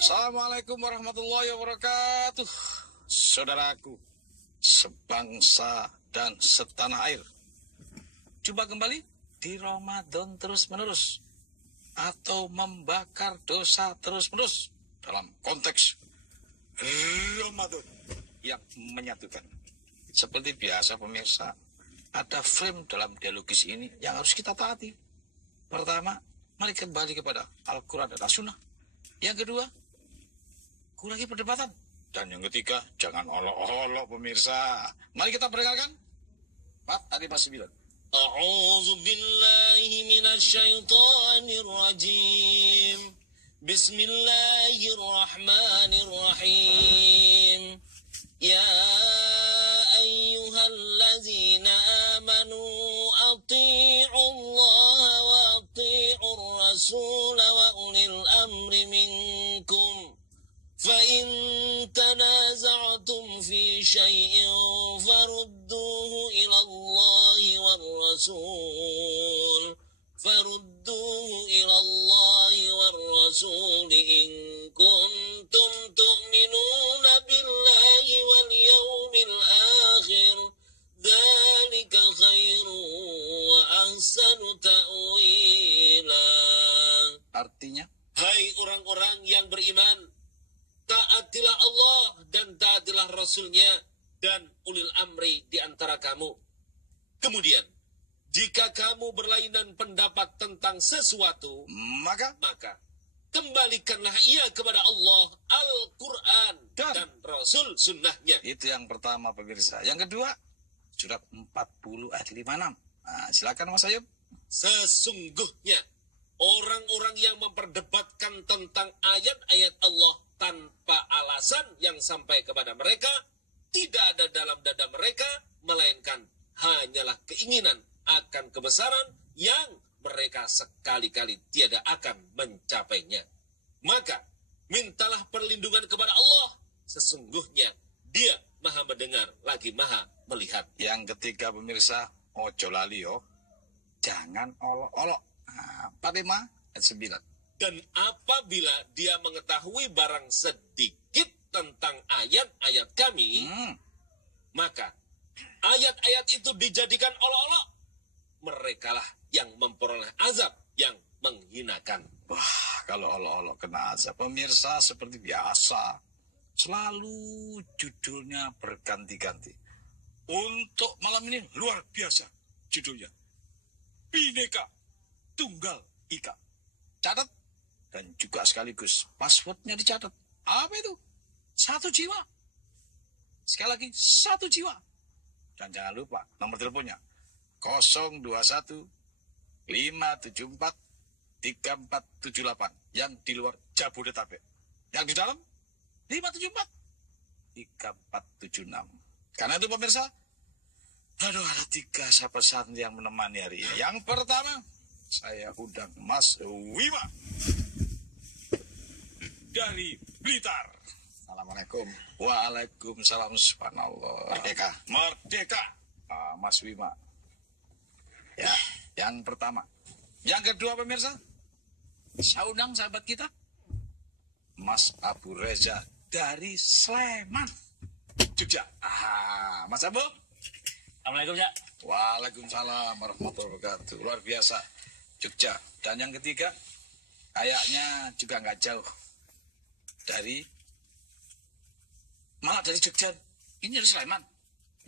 Assalamualaikum warahmatullahi wabarakatuh. Saudaraku, sebangsa dan setanah air. Jumpa kembali di Ramadan terus-menerus atau membakar dosa terus-menerus dalam konteks Ramadan yang menyatukan. Seperti biasa pemirsa, ada frame dalam dialogis ini yang harus kita taati. Pertama, mari kembali kepada Al-Quran dan As-Sunnah. Yang kedua, kurangi perdebatan. Dan yang ketiga, jangan olok-olok pemirsa. Mari kita perdengarkan 4:59. A'udzu billahi minasyaitonir rajim. Bismillahirrahmanirrahim. Ya ayyuhallazina amanu athi'ullaha wa athi'ur rasul wa ulil amri minkum. فَإِن تَنَازَعْتُمْ فِي شَيْءٍ فَرُدُّوهُ إِلَى اللَّهِ وَالرَّسُولِ إِن كُنتُمْ تُؤْمِنُونَ بِاللَّهِ وَالْيَوْمِ الْآخِرِ ذَلِكَ خَيْرٌ وَأَحْسَنُ تَأْوِيلًا. Artinya, hai orang-orang yang beriman, taatilah Allah dan taatilah Rasul-Nya dan ulil amri di antara kamu. Kemudian, jika kamu berlainan pendapat tentang sesuatu, maka kembalikanlah ia kepada Allah, Al-Quran dan Rasul Sunnahnya. Itu yang pertama pemirsa. Yang kedua, surat 40 ayat 56. Nah, silakan Mas Ayub. Sesungguhnya orang-orang yang memperdebatkan tentang ayat-ayat Allah tanpa alasan yang sampai kepada mereka, tidak ada dalam dada mereka, melainkan hanyalah keinginan akan kebesaran yang mereka sekali-kali tiada akan mencapainya. Maka, mintalah perlindungan kepada Allah, sesungguhnya Dia Maha Mendengar lagi Maha Melihat. Yang ketiga pemirsa, ojo lali yo, jangan olok-olok. Nah, 45 ayat 9. Dan apabila dia mengetahui barang sedikit tentang ayat-ayat kami, maka ayat-ayat itu dijadikan olok-olok. Merekalah yang memperoleh azab yang menghinakan. Wah, kalau olok-olok kena azab, pemirsa seperti biasa, selalu judulnya berganti-ganti. Untuk malam ini luar biasa judulnya. Bhinneka Tunggal Ika. Catat. Dan juga sekaligus passwordnya dicatat. Apa itu? 1 jiwa. Sekali lagi, 1 jiwa. Dan jangan lupa nomor teleponnya 021 574 3478 yang di luar Jabodetabek. Yang di dalam 574 3476. Karena itu pemirsa, aduh, ada 3 sahabat yang menemani hari ini. Yang pertama, saya undang Mas Wima dari Blitar. Assalamualaikum. Waalaikumsalam. Subhanallah. Merdeka. Merdeka. Mas Wima. Ya, yang pertama. Yang kedua pemirsa, saya undang sahabat kita, Mas Abu Reza dari Sleman, Jogja. Mas Abu. Assalamualaikum, Cak. Waalaikumsalam warahmatullahi wabarakatuh. Luar biasa, Jogja. Dan yang ketiga, kayaknya juga nggak jauh dari, malah dari Jogja. Ini dari Sleman.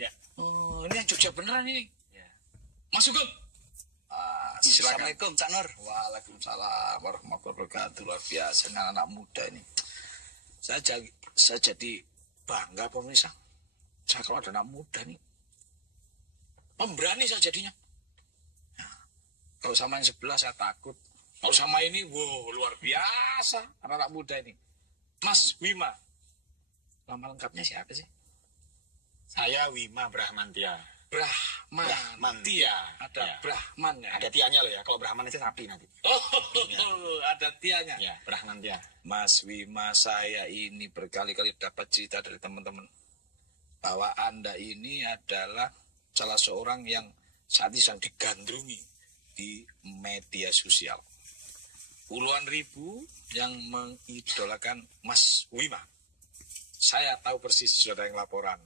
Ya. Oh, ini yang Jogja beneran ini. Ya. Mas Sugeng. Silakan. Assalamualaikum, Cak Nur. Waalaikumsalam warahmatullahi wabarakatuh. Luar biasa, anak-anak muda ini. Saya jadi bangga pemirsa. Saya kalau ada anak muda nih, pemberani saya jadinya. Nah, kalau sama yang sebelah saya takut. Kalau sama ini, wow, luar biasa anak-anak muda ini. Mas Wima. Nama lengkapnya siapa sih? Saya Wima Brahmantia. Brahmantia. Ada Ya. Brahman ya. Ada tianya loh ya. Kalau Brahman itu sapi nanti. Oh, ada tianya. Ya, Brahmantia. Mas Wima, saya ini berkali-kali dapat cerita dari teman-teman bahwa Anda ini adalah salah seorang yang saat ini sedang digandrungi di media sosial. puluhan ribu yang mengidolakan Mas Wima. Saya tahu persis sudah yang laporan.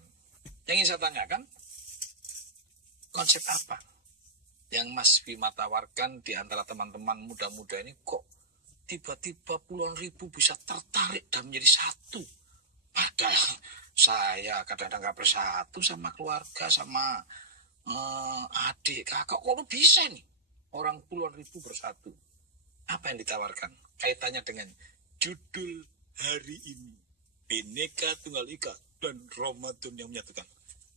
Yang ingin saya tanyakan, konsep apa yang Mas Wima tawarkan di antara teman-teman muda-muda ini, kok tiba-tiba puluhan ribu bisa tertarik dan menjadi satu? Padahal saya kadang-kadang gak bersatu sama keluarga, sama adik, kakak. Kok bisa nih orang puluhan ribu bersatu? Apa yang ditawarkan? Kaitannya dengan judul hari ini, Bhinneka Tunggal Ika dan Ramadan yang menyatukan.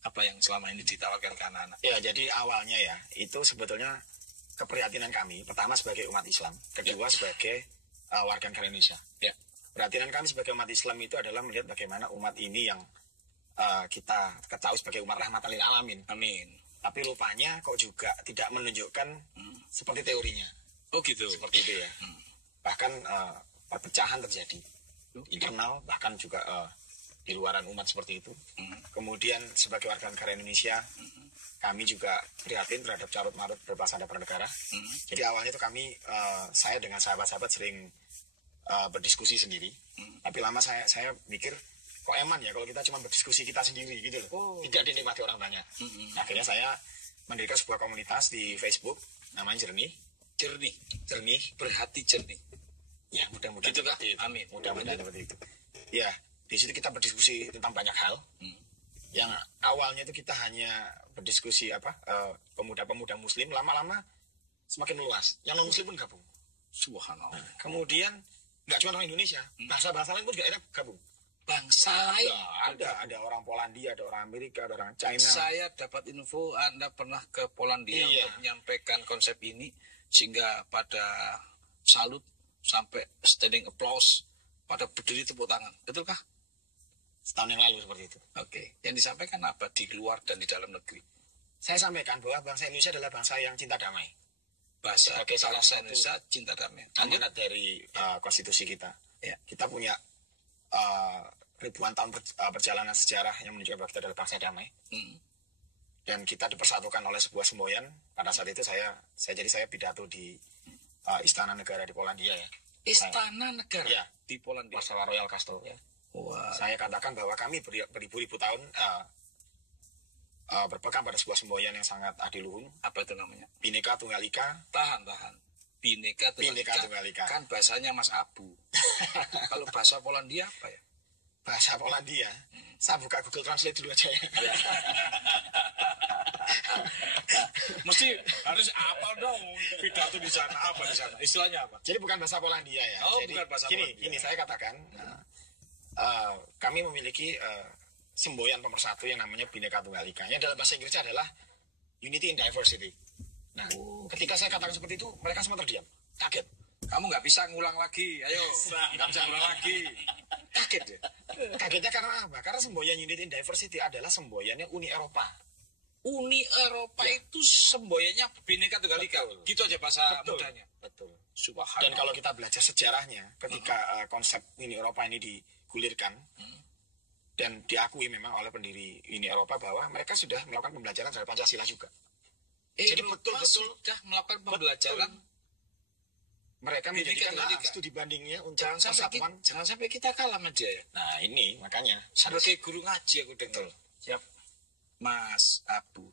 Apa yang selama ini ditawarkan ke anak-anak? Ya, jadi awalnya ya, itu sebetulnya keprihatinan kami. Pertama sebagai umat Islam, kedua sebagai warga negara Indonesia. Ya. Perhatian kami sebagai umat Islam itu adalah melihat bagaimana umat ini yang kita ketahui sebagai umat rahmatan lil alamin. Amin. Tapi rupanya kok juga tidak menunjukkan seperti teorinya. Oh gitu. Seperti itu ya. Bahkan perpecahan terjadi internal, bahkan juga di luaran umat seperti itu. Kemudian sebagai warga negara Indonesia, kami juga prihatin terhadap carut-marut berbahasa dan bernegara. Jadi awalnya itu kami, saya dengan sahabat-sahabat sering berdiskusi sendiri. Tapi lama saya mikir, kok eman ya kalau kita cuma berdiskusi kita sendiri gitu loh. Tidak dinikmati orang banyak. Akhirnya saya mendirikan sebuah komunitas di Facebook, namanya Jernih. Jernih, berhati jernih. Ya, mudah-mudahan Gitu kah? seperti itu. Amin. Mudah-mudahan seperti itu. Ya, di situ kita berdiskusi tentang banyak hal. Yang awalnya itu kita hanya berdiskusi pemuda-pemuda Muslim, lama-lama semakin luas. Yang non Muslim pun gabung. Subhanallah. Kemudian nggak cuma orang Indonesia, bahasa-bahasa lain pun juga enak gabung. Bangsa lain. Ada orang Polandia, ada orang Amerika, ada orang China. Saya dapat info Anda pernah ke Polandia Iya. untuk menyampaikan konsep ini, sehingga pada salut sampai standing applause, pada berdiri tepuk tangan. Betulkah? Setahun yang lalu seperti itu. Oke. Yang disampaikan apa di luar dan di dalam negeri? Saya sampaikan bahwa bangsa Indonesia adalah bangsa yang cinta damai. Bahasa Sebagai salah bangsa satu Indonesia cinta damai. Amanat dari konstitusi kita. Ya. Kita punya ribuan tahun perjalanan sejarah yang menunjukkan bahwa kita adalah bangsa damai. Dan kita dipersatukan oleh sebuah semboyan. Pada saat itu saya pidato di Istana Negara di Polandia ya. Istana Negara Ya. di Polandia. Warsawa Royal Castle ya. Wah. Saya katakan bahwa kami beribu-ribu tahun berpegang pada sebuah semboyan yang sangat adiluhung. Apa itu namanya? Bhinneka Tunggal Ika. Tahan. Bhinneka Tunggal Ika. Kan bahasanya Mas Abu. Kalau bahasa Polandia apa ya? Bahasa Polandia. Saya buka Google Translate dulu aja ya. Mesti harus apa dong pidato di sana, apa di sana? Istilahnya apa? Jadi bukan bahasa Polandia ya. Oh, Jadi bukan bahasa gini, Polandia. gini saya katakan, kami memiliki semboyan pemersatu yang namanya Bhinneka Tunggal Ika. Yang dalam bahasa Inggrisnya adalah Unity in Diversity. Nah, ketika saya katakan seperti itu, mereka semua terdiam, kaget. Kamu nggak bisa ngulang lagi, ayo. Nggak bisa ngulang lagi. Kaget ya? Kagetnya karena apa? Karena semboyan Unity in Diversity adalah semboyannya Uni Eropa. Uni Eropa itu semboyannya Bhinneka Tunggal Ika. Gitu aja bahasa mudanya. Betul. Subhanallah. Dan kalau kita belajar sejarahnya, ketika konsep Uni Eropa ini digulirkan, dan diakui memang oleh pendiri Uni Eropa bahwa mereka sudah melakukan pembelajaran terhadap Pancasila juga. Jadi Eropa sudah melakukan pembelajaran. Mereka Bhinneka menjadikan Tunggal Ika. studi bandingnya untuk Jangan sampai kita kalah sama dia ya. Nah ini makanya Sebagai guru ngaji aku dengar. Siap. Mas Abu,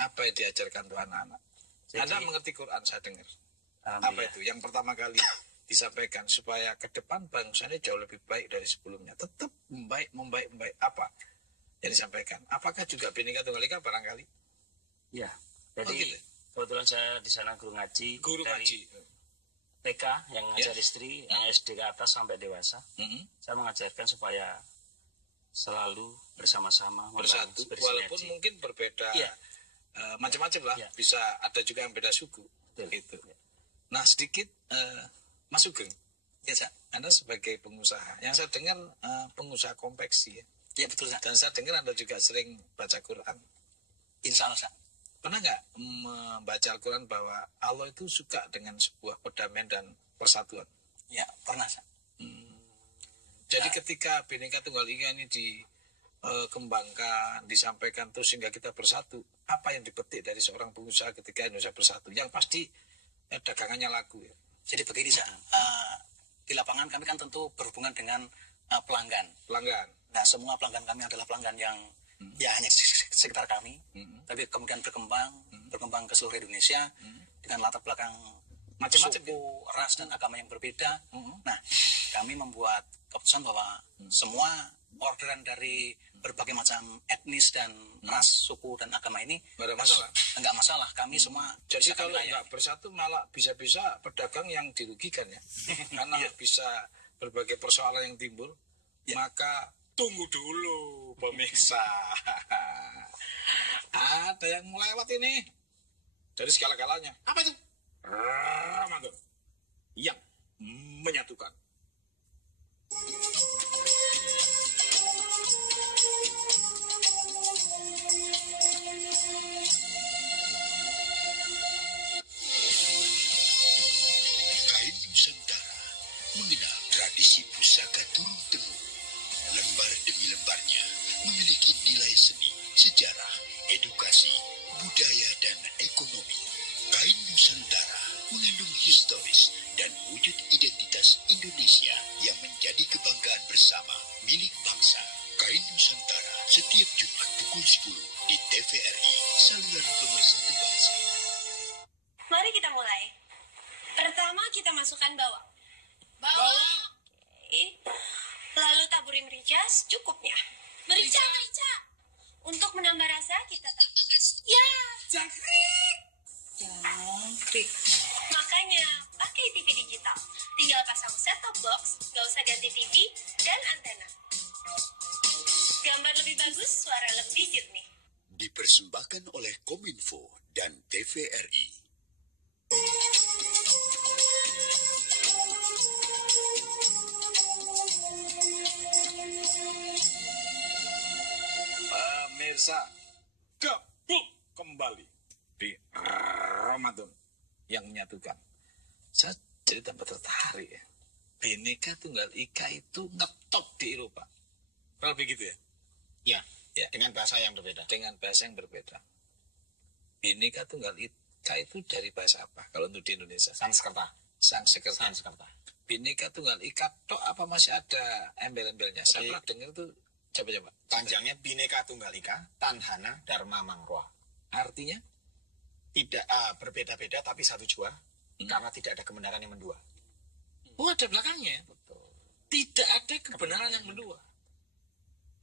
apa yang diajarkan tuh anak-anak? Anda mengerti Quran, saya dengar. Apa itu? Yang pertama kali disampaikan supaya ke depan bangsa ini jauh lebih baik dari sebelumnya. Tetap membaik. Apa yang disampaikan? Apakah juga Bhinneka Tunggal Ika barangkali? Ya, jadi gitu. kebetulan saya di sana guru ngaji. Guru dari ngaji. TK yang ngajar istri, yang SD ke atas sampai dewasa. Saya mengajarkan supaya selalu bersama-sama Bersatu, membangun, walaupun bersinergi. mungkin berbeda Iya. macam-macam lah. Iya. Bisa ada juga yang beda suku. Betul. Gitu. Nah sedikit Mas Sugeng, ya Anda sebagai pengusaha, yang saya dengar pengusaha konveksi ya. Ya betul, Sa. Dan saya dengar Anda juga sering baca Quran. Insya Allah, Sa. Pernah nggak membaca Al-Quran bahwa Allah itu suka dengan sebuah perdamaian dan persatuan? Ya, pernah, Sa. Jadi ketika Bhinneka Tunggal Ika ini dikembangkan, disampaikan terus sehingga kita bersatu, apa yang dipetik dari seorang pengusaha ketika Indonesia bersatu? Yang pasti dagangannya laku ya. Jadi begini, di lapangan kami kan tentu berhubungan dengan pelanggan. Nah, semua pelanggan kami adalah pelanggan yang ya hanya sekitar kami, tapi kemudian berkembang ke seluruh Indonesia dengan latar belakang macam-macam suku, ras dan agama yang berbeda. Nah, kami membuat keputusan bahwa semua orderan dari berbagai macam etnis dan ras, suku dan agama ini enggak masalah. Kami semua jadi kalau enggak bersatu malah bisa-bisa pedagang yang dirugikan ya. Karena bisa berbagai persoalan yang timbul. Maka tunggu dulu pemirsa. Ada yang melewat ini dari segala-galanya. Apa itu? Ramadan yang menyatukan. Kain Nusantara mengenal tradisi pusaka turun-temurun. Lembar demi lembarnya memiliki nilai seni, sejarah, edukasi, budaya, dan ekonomi. Kain Nusantara mengandung historis dan wujud identitas Indonesia yang menjadi kebanggaan bersama milik bangsa. Kain Nusantara setiap Jumat pukul 10 di TVRI, saluran pemersatu bangsa. Mari kita mulai. Pertama kita masukkan bawang. Oke. Lalu taburi merica secukupnya. Merica. Untuk menambah rasa kita tambahkan jangkrik. Makanya pakai TV digital. Tinggal pasang set-top box, gak usah ganti TV dan antena. Gambar lebih bagus, suara lebih jernih. Dipersembahkan oleh Kominfo dan TVRI. Pemirsa, gabung kembali di Ramadan yang menyatukan. Saya jadi tambah tertarik ya. Bhinneka Tunggal Ika itu ngetop di Eropa. Kalau begitu ya? Ya, dengan bahasa yang berbeda. Dengan bahasa yang berbeda. Bhinneka Tunggal Ika itu dari bahasa apa? Kalau untuk di Indonesia? Sanskerta. Bhinneka Tunggal Ika toh apa masih ada embel-embelnya? Saya pernah dengar itu. Coba. Panjangnya Bhinneka Tunggal Ika, Tanhana Dharma Mangkwa. Artinya? Tidak berbeda-beda tapi satu jua. Karena tidak ada kebenaran yang mendua. Oh, ada belakangnya. Betul. Tidak ada kebenaran yang mendua.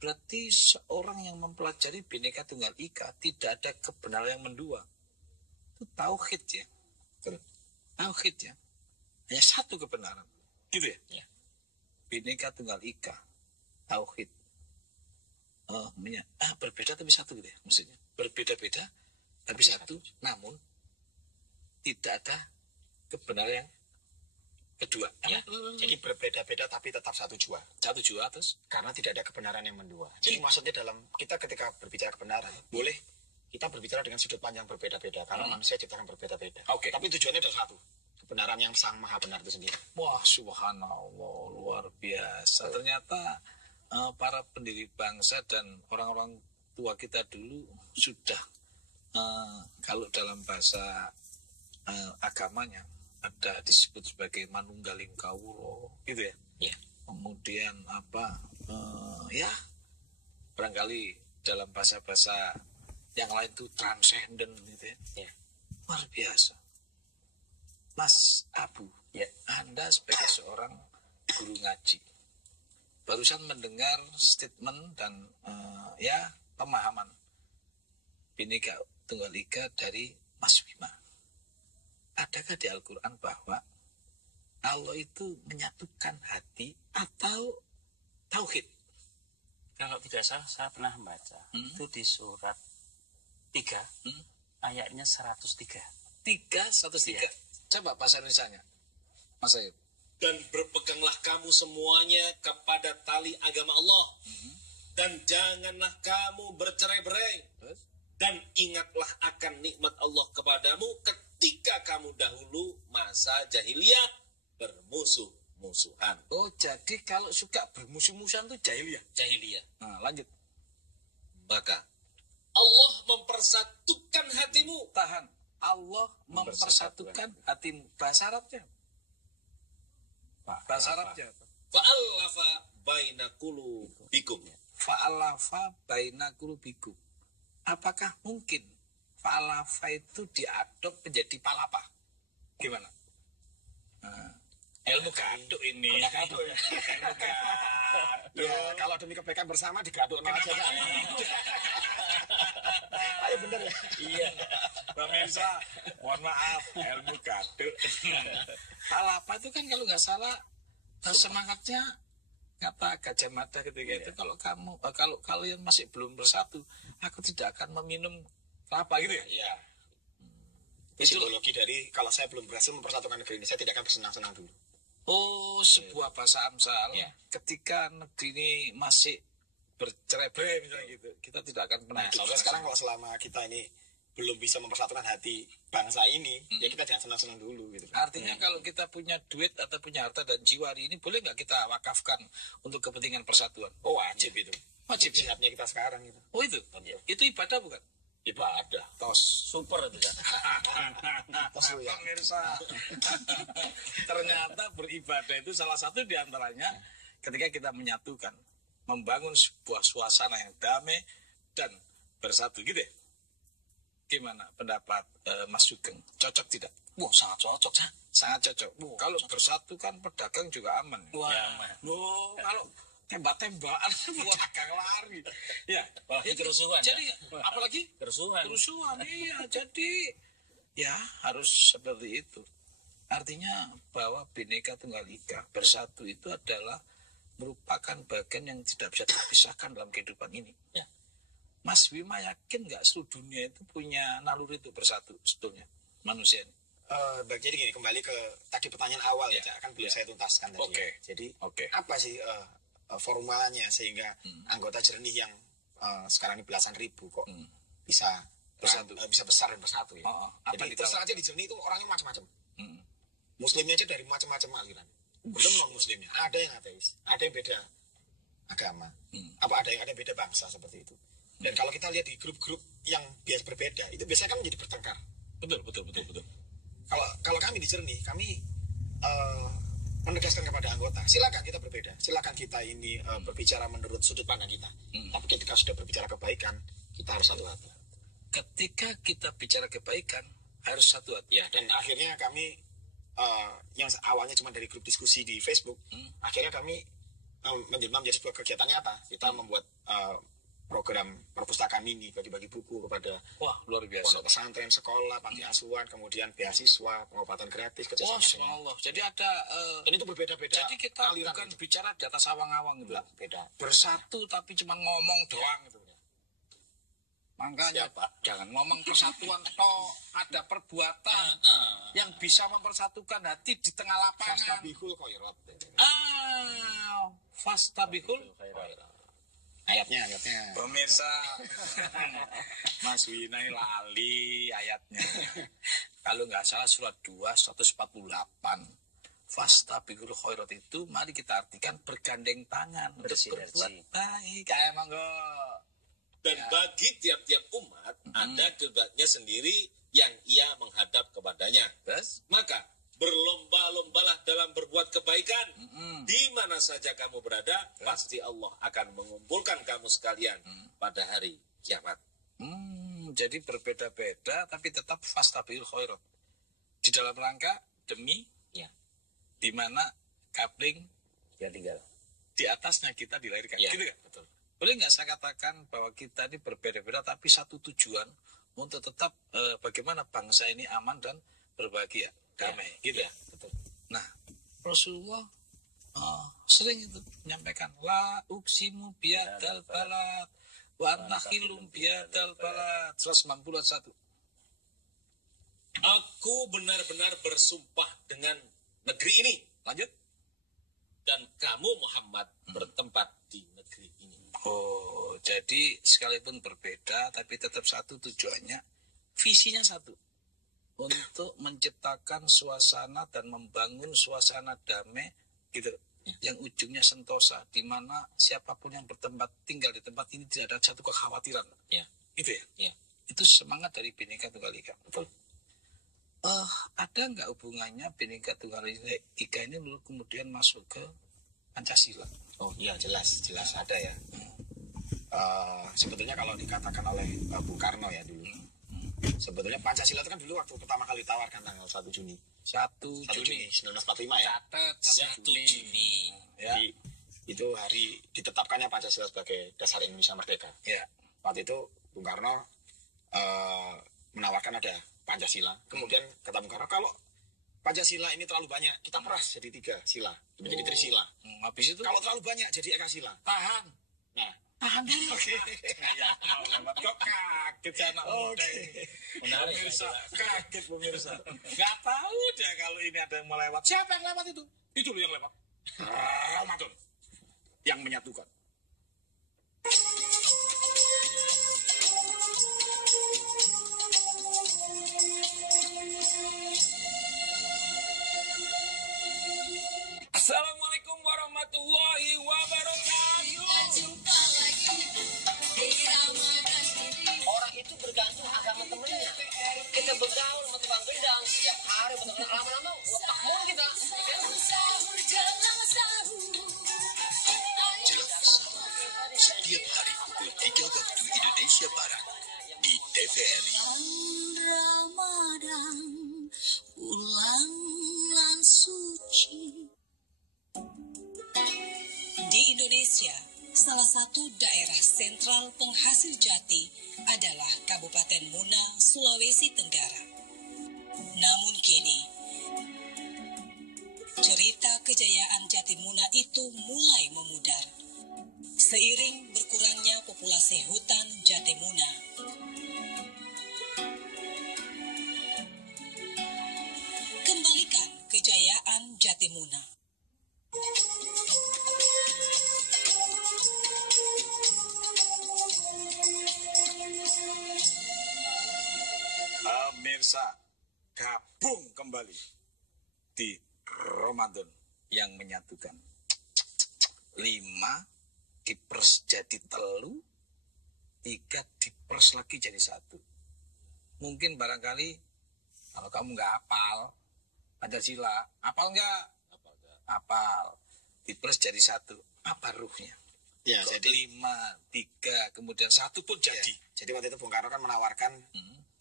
Berarti seorang yang mempelajari Bhinneka Tunggal Ika tidak ada kebenaran yang mendua. Itu tauhid ya. Tauhid ya. Hanya satu kebenaran. Gitu ya? Bhinneka Tunggal Ika. Tauhid. Berbeda tapi satu gitu ya. Maksudnya berbeda-beda tapi satu. Namun tidak ada kebenaran yang kedua. Jadi berbeda-beda tapi tetap satu jua. Satu jua terus? Karena tidak ada kebenaran yang mendua. Jadi maksudnya dalam kita ketika berbicara kebenaran, boleh kita berbicara dengan sudut pandang berbeda-beda. Karena manusia ciptakan berbeda-beda. Tapi tujuannya adalah satu. Kebenaran yang sang maha benar itu sendiri. Wah, subhanallah, luar biasa. Ternyata para pendiri bangsa dan orang-orang tua kita dulu sudah kalau dalam bahasa agamanya ada disebut sebagai manunggaling kawula gitu ya. Kemudian barangkali dalam bahasa-bahasa yang lain itu transenden gitu ya. Luar biasa. Mas Abu, Anda sebagai seorang guru ngaji barusan mendengar statement dan pemahaman Bhinneka Tunggal Ika dari Mas Bima. Adakah di Al-Quran bahwa Allah itu menyatukan hati atau tauhid? Kalau tidak salah, saya pernah membaca. Itu di surat 3, ayatnya 103. 103. Ya. Coba bahasa Indonesianya, Mas Ayub. Dan berpeganglah kamu semuanya kepada tali agama Allah. Dan janganlah kamu bercerai-berai. Dan ingatlah akan nikmat Allah kepadamu ketika kamu dahulu masa jahiliyah bermusuh-musuhan. Oh, jadi kalau suka bermusuh-musuhan itu jahiliyah. Nah, lanjut. Maka Allah mempersatukan hatimu. Tahan. Allah mempersatukan hatimu. Bahasa Arabnya. Bahasa Arabnya apa? Fa'alafa baina qulubikum. Fa'alafa baina qulubikum. Apakah mungkin fa'alafa itu diadop menjadi palapa? Gimana? Ilmu gaduk ini. Gaduk ya. Ilmu gaduk. Ya, kalau demi kebaikan bersama digaduk aja. Ayo bener ya. Iya. Pemirsa, mohon maaf, ilmu gaduk. Palapa itu kan kalau nggak salah semangatnya kata Gajah Mada ketika itu kalau kalian masih belum bersatu, aku tidak akan meminum kelapa gitu ya. Iya. Psikologi dari kalau saya belum berhasil mempersatukan negeri ini, saya tidak akan bersenang-senang dulu. Oh, sebuah bahasa Amsal. Ya. Ketika negeri ini masih bercerai-berai misalnya gitu, kita tidak akan pernah. Nah, sekarang kalau selama kita ini belum bisa mempersatukan hati bangsa ini, ya kita jangan senang-senang dulu gitu. Artinya kalau kita punya duit atau punya harta dan jiwa hari ini, boleh nggak kita wakafkan untuk kepentingan persatuan? Oh, wajib itu. Wajib. Jihadnya kita sekarang itu. Oh itu? Itu ibadah bukan? Ibadah. Tos. Super itu ya. Tos ya. Pemirsa. Ternyata beribadah itu salah satu diantaranya ketika kita menyatukan, membangun sebuah suasana yang damai dan bersatu gitu ya. Gimana pendapat Mas Sugeng? Cocok tidak? Wah, sangat cocok, Cak. Sangat cocok. Kalau bersatu kan pedagang juga aman. Wah. Ya, kalau tembak-tembakan pedagang lari. Ya, apalagi kerusuhan. Jadi apalagi kerusuhan. Iya, jadi ya harus seperti itu. Artinya bahwa Bhinneka Tunggal Ika, bersatu itu adalah merupakan bagian yang tidak bisa terpisahkan dalam kehidupan ini. Ya. Mas Wima yakin nggak seluruh dunia itu punya naluri itu bersatu sebetulnya manusia ini? Jadi gini, kembali ke tadi pertanyaan awal ya, Cak, kan belum saya tuntaskan tadi. Oke. Jadi apa sih formulanya sehingga anggota jernih yang sekarang ini belasan ribu kok bisa bersatu, bisa besar dan bersatu ya. Jadi terus aja di jernih itu orangnya macam-macam. Muslimnya aja dari macam-macam aliran. Belum non muslimnya, ada yang ateis, ada yang beda agama, ada yang beda bangsa seperti itu. Dan kalau kita lihat di grup-grup yang biasa berbeda, itu biasanya kan menjadi bertengkar. Betul. Kalau kami di jernih, kami menegaskan kepada anggota, silakan kita berbeda, silakan kita ini berbicara menurut sudut pandang kita. Tapi ketika sudah berbicara kebaikan, kita harus satu hati. Ketika kita bicara kebaikan, harus satu hati. Ya, dan akhirnya kami yang awalnya cuma dari grup diskusi di Facebook, akhirnya kami menjadi sebuah kegiatan nyata. Kita membuat program perpustakaan mini, bagi-bagi buku kepada luar biasa, pesantren, sekolah, panti asuhan, kemudian beasiswa, pengobatan gratis, kerjasama. Subhanallah. Jadi ada dan itu berbeda-beda. Jadi kita bukan itu bicara di atas awang-awang gitu. Beda. Bersatu tapi cuma ngomong doang gitu. Makanya jangan ngomong persatuan toh, ada perbuatan yang bisa mempersatukan hati di tengah lapangan. Fastabihul khairat. Fastabihul khairat. Ayatnya. Pemirsa, Mas Wina lali ayatnya. Kalau nggak salah surat 2, 148. Fastabihul khairat itu mari kita artikan bergandeng tangan untuk berbuat baik. Kayak monggo. Dan bagi tiap-tiap umat ada kiblatnya sendiri yang ia menghadap kepadanya. Maka berlomba-lombalah dalam berbuat kebaikan. Di mana saja kamu berada, pasti Allah akan mengumpulkan kamu sekalian pada hari kiamat. Jadi berbeda-beda tapi tetap fastabihul khairat. Di dalam rangka demi di mana kapling tinggal di atasnya kita dilahirkan. Gitu kan? Betul. Boleh nggak saya katakan bahwa kita ini berbeda-beda tapi satu tujuan untuk tetap bagaimana bangsa ini aman dan berbahagia, damai, gitu ya. Betul. Nah, Rasulullah sering itu menyampaikan la uksimu biadal balad wa nakhilum biadal balad 191. Aku benar-benar bersumpah dengan negeri ini. Lanjut. Dan kamu Muhammad bertempat di negeri ini. Oh, jadi sekalipun berbeda tapi tetap satu tujuannya, visinya satu. Untuk menciptakan suasana dan membangun suasana damai gitu. Yang ujungnya sentosa, di mana siapapun yang tinggal di tempat ini tidak ada satu kekhawatiran. Gitu ya. Itu semangat dari Bhinneka Tunggal Ika. Betul. Ada nggak hubungannya Bhinneka Tunggal Ika ini lalu kemudian masuk ke Pancasila? Oh iya, jelas ada ya. Sebetulnya kalau dikatakan oleh Bung Karno ya dulu, sebetulnya Pancasila itu kan dulu waktu pertama kali ditawarkan tanggal 1 Juni 1945 ya. Catat 1 Juni. Ya. Jadi, itu hari ditetapkannya Pancasila sebagai dasar Indonesia merdeka. Ya. Waktu itu Bung Karno menawarkan ada Pancasila. Kemudian kata Bung Karno, kalau Pancasila ini terlalu banyak, kita peras jadi 3 sila, menjadi Trisila. Habis itu kalau terlalu banyak jadi Ekasila. Tahan. Nah, tahan dulu. Oke. Ya, kok kaget ya anak muda ini. Menarik. Kaget pemirsa. Nggak tahu deh kalau ini ada yang melewat. Siapa yang lewat itu? Itu loh yang lewat. Ramadan. Yang menyatukan. Assalamualaikum warahmatullahi wabarakatuh. Orang itu bergantung agama temennya. Kita bergaul sama tukang gendang setiap hari, lama-lama wapak mulu kita. Jelang sahur setiap hari pukul 3 waktu Indonesia Barat di TVRI. Ramadan, bulan suci. Di Indonesia, salah satu daerah sentral penghasil jati adalah Kabupaten Muna, Sulawesi Tenggara. Namun kini, cerita kejayaan jati Muna itu mulai memudar. Seiring berkurangnya populasi hutan jati Muna. Kembalikan kejayaan jati Muna. Pemirsa, gabung kembali di Ramadan yang menyatukan. 5 dipers jadi telu, 3 dipers lagi jadi 1. Mungkin barangkali kalau kamu nggak hafal Pancasila, hafal nggak? Hafal. Dipers jadi 1. Apa ruhnya? Ya, kok jadi 5, 3, kemudian 1 pun jadi. Ya, jadi waktu itu Bung Karno kan menawarkan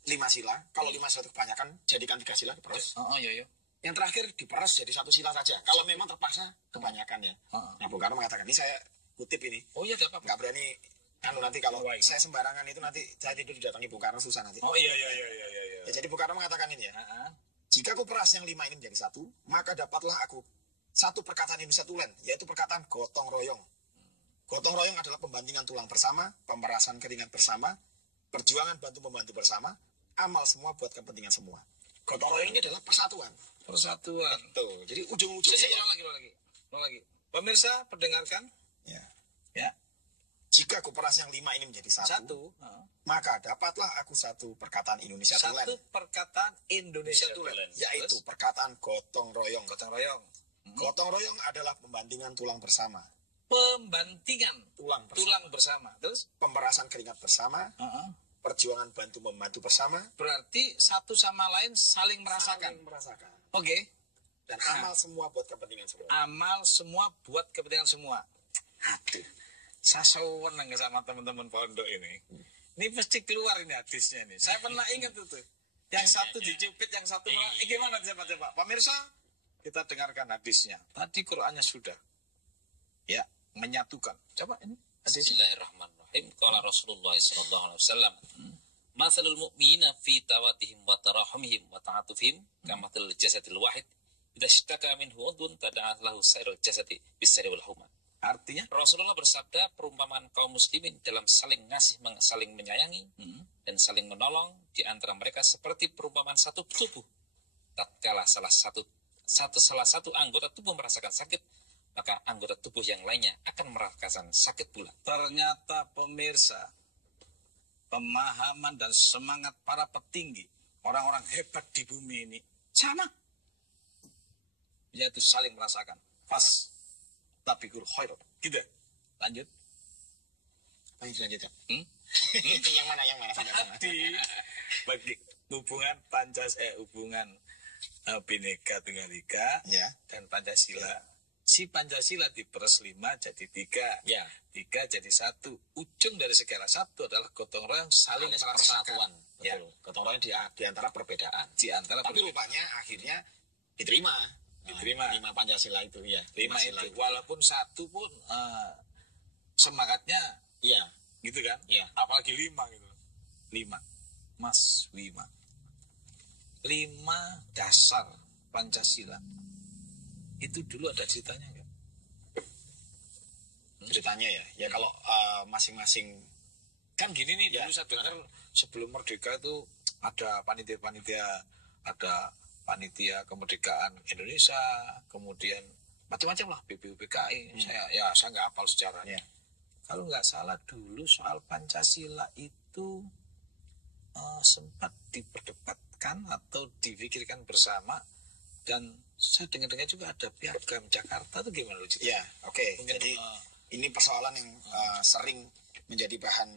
5 sila. Kalau 5 sila itu kebanyakan, jadikan 3 sila diperas. Iya. Yang terakhir diperas jadi 1 sila saja. Kalau memang terpaksa kebanyakan ya. Nah, Bung Karno mengatakan, ini saya kutip ini. Oh iya, tidak apa-apa. Nggak berani, nanti kalau saya sembarangan itu nanti saya tidur didatangi Bung Karno susah nanti. Oh iya. Ya, jadi Bung Karno mengatakan ini ya. Jika aku peras yang 5 ini menjadi 1, maka dapatlah aku 1 perkataan Indonesia Tulen, yaitu perkataan gotong royong. Gotong royong adalah pembandingan tulang bersama, pemerasan keringat bersama, perjuangan bantu membantu bersama, amal semua buat kepentingan semua. Gotong royong ini adalah persatuan. Betul. Jadi ujung-ujungnya ulang lagi. Pemirsa, pendengarkan. Ya. Jika aku peras yang 5 ini menjadi 1, maka dapatlah aku 1 perkataan Indonesia Tulen. 1 perkataan Indonesia Tulen. Yaitu perkataan gotong royong. Gotong royong. Gotong royong adalah pembandingan tulang bersama. Pembantingan tulang bersama. Terus pemerasan keringat bersama. Perjuangan bantu membantu bersama. Berarti satu sama lain saling merasakan. Oke. Dan amal semua buat kepentingan semua. Amal semua buat kepentingan semua. Aduh, saya seneng sama teman-teman pondok ini. Ini pasti keluar ini hadisnya nih. Saya pernah ingat itu. Yang satu dicupit, yang satu gimana coba? Pemirsa, kita dengarkan hadisnya. Tadi Qur'annya sudah. Ya, menyatukan. Coba ini. Bismillahirrahmanirrahim. Qala Rasulullah sallallahu alaihi wasallam, "Matsalul mu'minina fi tawatihim wa tarahumihim wa ta'atufihim kamathalil jasadil wahid. Idza ishtaka minhu 'udhun tada'at lahu sairul jasadi bis-sari wal humma." Artinya Rasulullah bersabda, perumpamaan kaum muslimin dalam saling ngasih, saling menyayangi dan saling menolong di antara mereka seperti perumpamaan satu tubuh. Tatkala salah satu anggota tubuh merasakan sakit, maka anggota tubuh yang lainnya akan merasakan sakit pula. Ternyata pemirsa, pemahaman dan semangat para petinggi, orang-orang hebat di bumi ini sama, yaitu saling merasakan. Tabiqul khair. Gitu. Lanjut. Lanjut ya. Yang mana? Tadi hubungan Bhinneka Tunggal Ika Ya. dan Pancasila. Si Pancasila diperes 5 jadi 3. Ya. 3 jadi 1. Ujung dari segala satu adalah gotong royong saling Alias merasakan. persatuan. Ya. Betul. Gotong royong di antara perbedaan. Di antara Tapi rupanya akhirnya diterima. Diterima. 5 Pancasila itu ya. 5 Pancasila itu. Walaupun satu pun semangatnya Iya. gitu kan. Iya. Apalagi 5 gitu. 5. Mas Wima. 5 dasar Pancasila. Itu dulu ada ceritanya nggak? Ceritanya ya. Ya kalau masing-masing Kan gini nih, Ya, dulu saya dengar sebelum merdeka itu ada panitia kemerdekaan Indonesia, kemudian macam-macam lah, BPUPKI. Saya nggak hafal sejarahnya. Ya. Kalau nggak salah dulu soal Pancasila itu sempat diperdebatkan atau dipikirkan bersama, dan saya dengar-dengar juga ada Piagam Jakarta itu gimana lucu? Ya, oke. Mungkin, Jadi ini persoalan yang sering menjadi bahan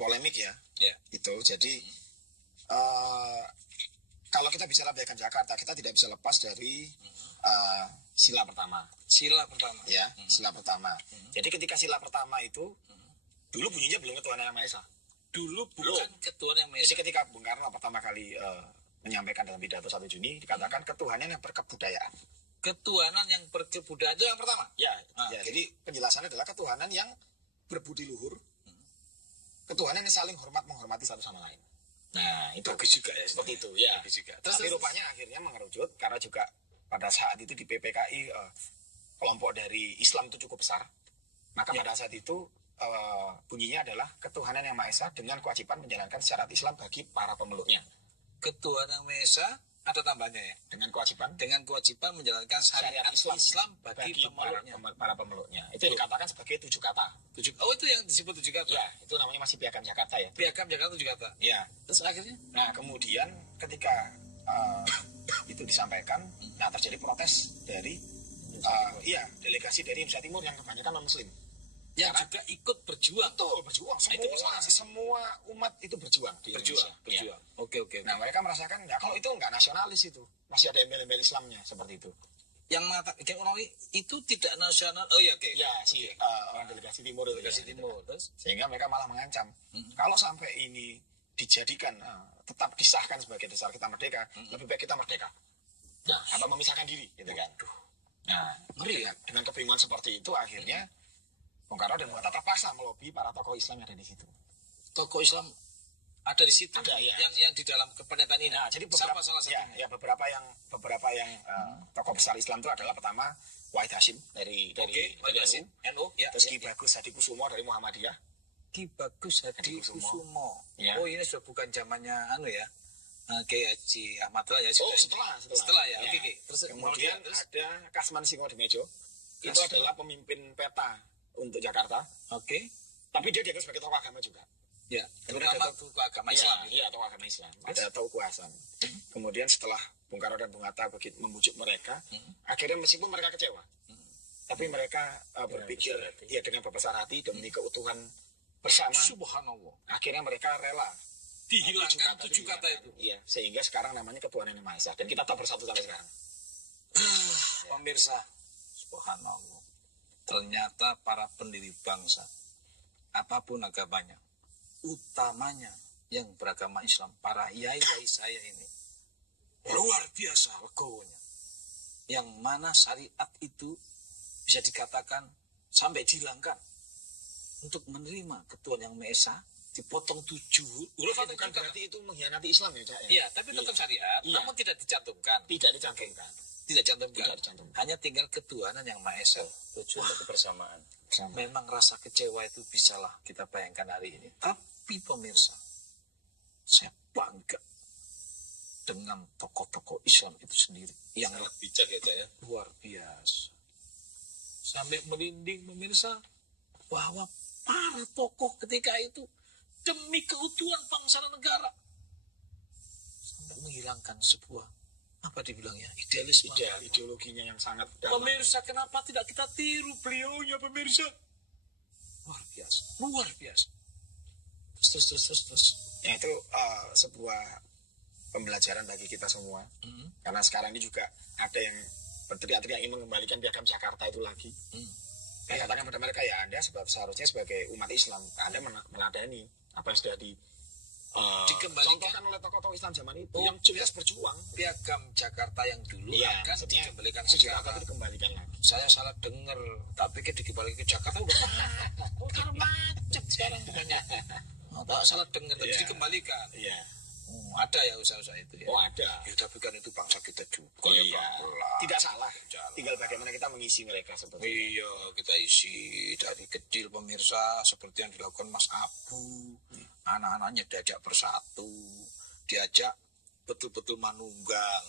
polemik ya. Ya. Itu jadi kalau kita bicara Piagam Jakarta, kita tidak bisa lepas dari sila pertama. Sila pertama. Ya, sila pertama. Jadi ketika sila pertama itu dulu bunyinya belum Ketuhanan Yang Maha Esa. Dulu bukan Ketuhanan Yang Maha Jadi Esa. ketika Bung Karno pertama kali menyampaikan dalam pidato 1 Juni dikatakan ketuhanan yang berkebudayaan. Ketuhanan yang berkebudayaan itu yang pertama. Ya, jadi penjelasannya adalah ketuhanan yang berbudi luhur, ketuhanan yang saling menghormati satu sama lain. Nah, itu Bagus juga ya. seperti itu ya. Bagus juga. Tapi rupanya akhirnya mengerucut karena juga pada saat itu di PPKI kelompok dari Islam itu cukup besar. Maka pada saat itu bunyinya adalah ketuhanan yang Maha Esa dengan kewajiban menjalankan syariat Islam bagi para pemeluknya. Ketuhanan Yang Maha Esa ada tambahnya ya, Dengan kewajiban menjalankan syariat Islam bagi pemeluknya. para pemeluknya. Itu dikatakan sebagai 7 kata. Oh, itu yang disebut 7 kata. Ya, itu namanya masih Piagam Jakarta ya. Piagam Jakarta 7 kata. Ya. Terus akhirnya Nah, kemudian ketika itu disampaikan, nah terjadi protes dari delegasi dari Indonesia Timur yang kebanyakan non-muslim. yang juga ikut berjuang. Betul, berjuang. Semua umat itu berjuang di Indonesia. Berjuang. Ya. Oke. Nah, mereka merasakan, ya kalau itu nggak nasionalis itu. Masih ada embel-embel Islamnya, seperti itu. Yang mengatakan orang itu tidak nasional. Oh iya, oke. Ya, orang delegasi Timur. Delegasi Timur. Terus? Sehingga mereka malah mengancam. Kalau sampai ini dijadikan, tetap disahkan sebagai dasar kita merdeka, lebih baik kita merdeka. Nah, atau memisahkan diri, gitu kan. Nah, Ngeri ya? dengan kebingungan seperti itu, akhirnya Bung Karno dan Bung Hatta terpaksa melobi para tokoh Islam yang ada di situ. Tokoh Islam ada di situ. Ada, ya. Yang di dalam pernyataan ini. Nah, jadi Siapa salah satunya? beberapa yang tokoh besar Islam itu adalah pertama Wahid Hashim dari Hasim, NU, ya. terus Ki Bagus Hadikusumo dari Muhammadiyah. Ki Bagus Hadikusumo. Ya. Oh, ini sudah bukan zamannya ya. Kiai Haji Ahmad lah ya. Oh, sudah. setelah Ya. Oke. Terus kemudian ada Kasman Singodemejo. Itu adalah pemimpin peta untuk Jakarta. Oke. Tapi dia dianggap sebagai tokoh agama juga. Ya, terutama tokoh agama Islam. Iya, tokoh agama Islam. Ada Tauku Hasan. Kemudian setelah Bung Karno dan Bung Hatta begitu membujuk mereka, akhirnya meskipun mereka kecewa, tapi mereka berpikir dengan berbesar hati demi keutuhan bersama. Subhanallah. Akhirnya mereka rela Dihilangkan 7 kata itu. Iya, sehingga sekarang namanya Ketuhanan Yang Maha Esa dan kita tetap bersatu sampai sekarang. Pemirsa, subhanallah. Ternyata para pendiri bangsa, apapun agamanya, utamanya yang beragama Islam, para yai-yai saya ini, luar biasa legowonya. Yang mana syariat itu bisa dikatakan sampai dihilangkan. Untuk menerima Ketuhanan Yang Maha Esa, dipotong 7 huruf. Bukan berarti itu mengkhianati Islam ya, Cak? Iya, tapi tetap syariat, namun tidak dicantumkan. Tidak dicantumkan. Hanya tinggal Ketuhanan Yang Maha Esa. Tujuan untuk kebersamaan. Memang rasa kecewa itu bisalah kita bayangkan hari ini. Tapi pemirsa, saya bangga dengan tokoh-tokoh Islam itu sendiri. Yang sangat bijak ya, Cak ya. Luar biasa. Sampai merinding pemirsa bahwa para tokoh ketika itu demi keutuhan bangsa dan negara sampai menghilangkan sebuah ideologinya yang sangat dalam. Pemirsa, kenapa tidak kita tiru beliaunya, pemirsa? Luar biasa. Terus. Yang itu sebuah pembelajaran bagi kita semua. Karena sekarang ini juga ada yang berteriak-teriak ingin mengembalikan piagam Jakarta itu lagi. Saya katakan pada mereka, ya Anda seharusnya sebagai umat Islam, Anda meladeni apa yang sudah dikembalikan oleh tokoh-tokoh Islam zaman itu yang jelas berjuang. Piagam Jakarta yang dulu akan dikembalikan ke Jakarta. Dikembalikan lagi. Saya salah dengar, tapi dikembalikan ke Jakarta udah karena macet sekarang bukannya. Tak salah dengar, dikembalikan. Iya. Ada ya usaha-usaha itu ya. Oh ada. Ya tapi kan itu bangsa kita juga. Iya. Tidak salah. Tinggal bagaimana kita mengisi mereka seperti itu. Iya, kita isi dari kecil pemirsa seperti yang dilakukan Mas Abu. Anak-anaknya diajak bersatu, diajak betul-betul manunggal.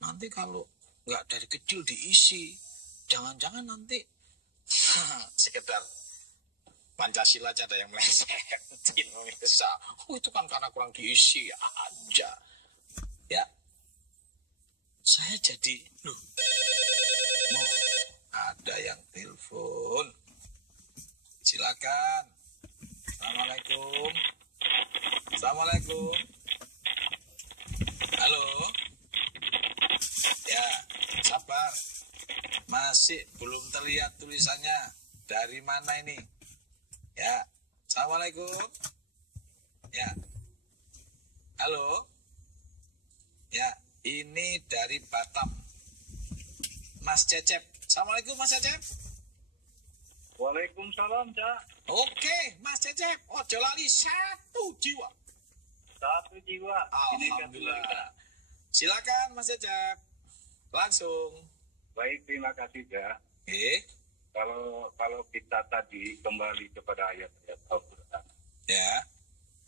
Nanti kalau nggak dari kecil diisi, jangan-jangan nanti sekedar Pancasila aja ada yang melesetin pemirsa. Itu kan karena kurang diisi aja. Ya, saya jadi ada yang telepon. Silakan. Assalamualaikum. Halo. Ya, sabar. Masih belum terlihat tulisannya. Dari mana ini? Ya, assalamualaikum. Ya, halo. Ya, ini dari Batam. Mas Cecep. Assalamualaikum Mas Cecep. Waalaikumsalam, Cak. Oke, Mas Cecep. Ojo lali 1 jiwa. 1 jiwa. Alhamdulillah. Silakan Mas Cecep. Langsung. Baik, terima kasih, Cak. Kalau kita tadi kembali kepada ayat-ayat Al-Quran, ya,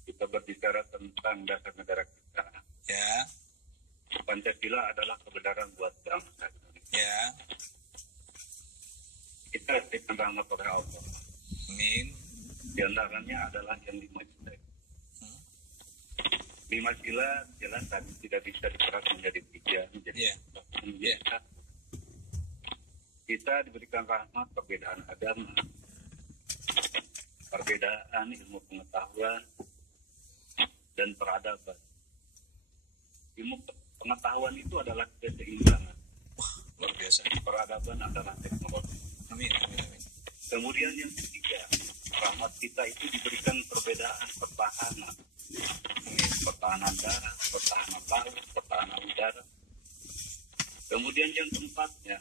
kita berbicara tentang dasar negara kita. Ya. Pancasila adalah kebenaran buat bangsa Indonesia. Ya. Kita dipandang oleh Allah. Amin. Di antaranya adalah yang 5 sila. 5 sila jelas tadi tidak bisa diperas menjadi 3, menjadi 4. Kita diberikan rahmat perbedaan agama, perbedaan ilmu pengetahuan, dan peradaban. Ilmu pengetahuan itu adalah keseimbangan. Luar biasa. Peradaban adalah teknologi. Amin. Kemudian yang ketiga, rahmat kita itu diberikan perbedaan pertahanan. Pertahanan darat, pertahanan laut, pertahanan udara. Kemudian yang keempatnya,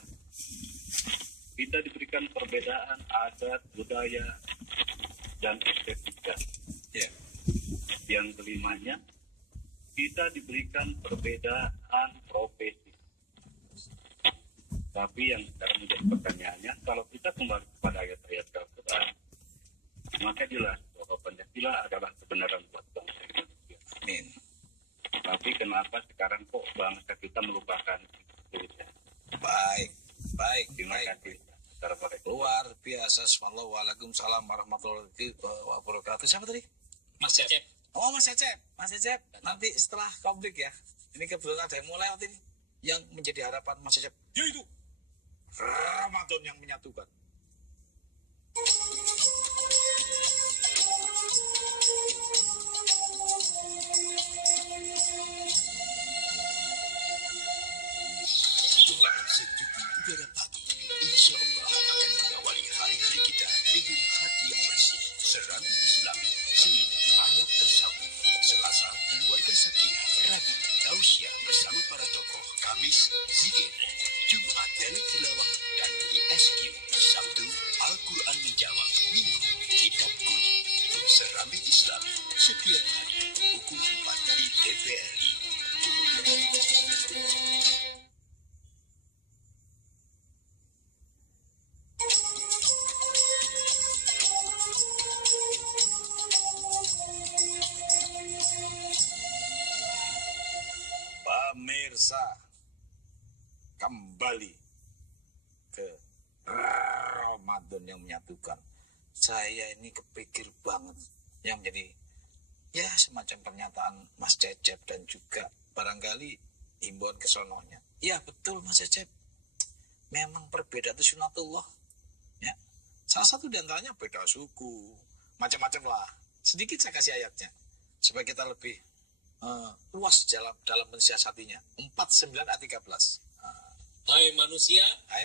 kita diberikan perbedaan adat, budaya, dan estetika. Yeah. Yang kelimanya, kita diberikan perbedaan profesi. Tapi yang sekarang menjadi pertanyaannya, kalau kita kembali kepada ayat-ayat Al-Quran, maka jelas bahwa Pancasila adalah kebenaran buat bangsa Indonesia. Amin. Tapi kenapa sekarang kok bangsa kita melupakan itu? Baik. Terima kasih. Luar biasa. Waalaikumsalam warahmatullahi wabarakatuh. Siapa tadi? Mas Cecep. Oh, Mas Cecep. Nanti setelah konflik ya. Ini kebetulan ada yang mulai waktu ini. Yang menjadi harapan Mas Cecep, yaitu Ramadan yang menyatukan. Sejuk udara pagi, insya Allah akan mengawali hari-hari kita dengan hati yang bersih. Serambi Islami, Senin, Ahad Tasawuf, Selasa, Keluarga Sakinah, Rabu, Tausiah bersama para tokoh, Kamis, Zikir, Jumat, Dalil Tilawah, dan ISQ, Sabtu, Al-Quran Menjawab, Minggu, Kitab Kuning. Serambi Islami, setiap hari, pukul 4 di TVRI. Pemirsa, kembali ke Ramadan yang menyatukan. Saya ini kepikir banget yang menjadi ya semacam pernyataan Mas Cecep dan juga barangkali himbauan kesononya. Ya betul Mas Cecep, memang perbedaan itu sunatullah. Ya, salah satu diantaranya beda suku, macam-macam lah. Sedikit saya kasih ayatnya supaya kita lebih luas dalam mensiasatinya. 49 ayat 13. Hai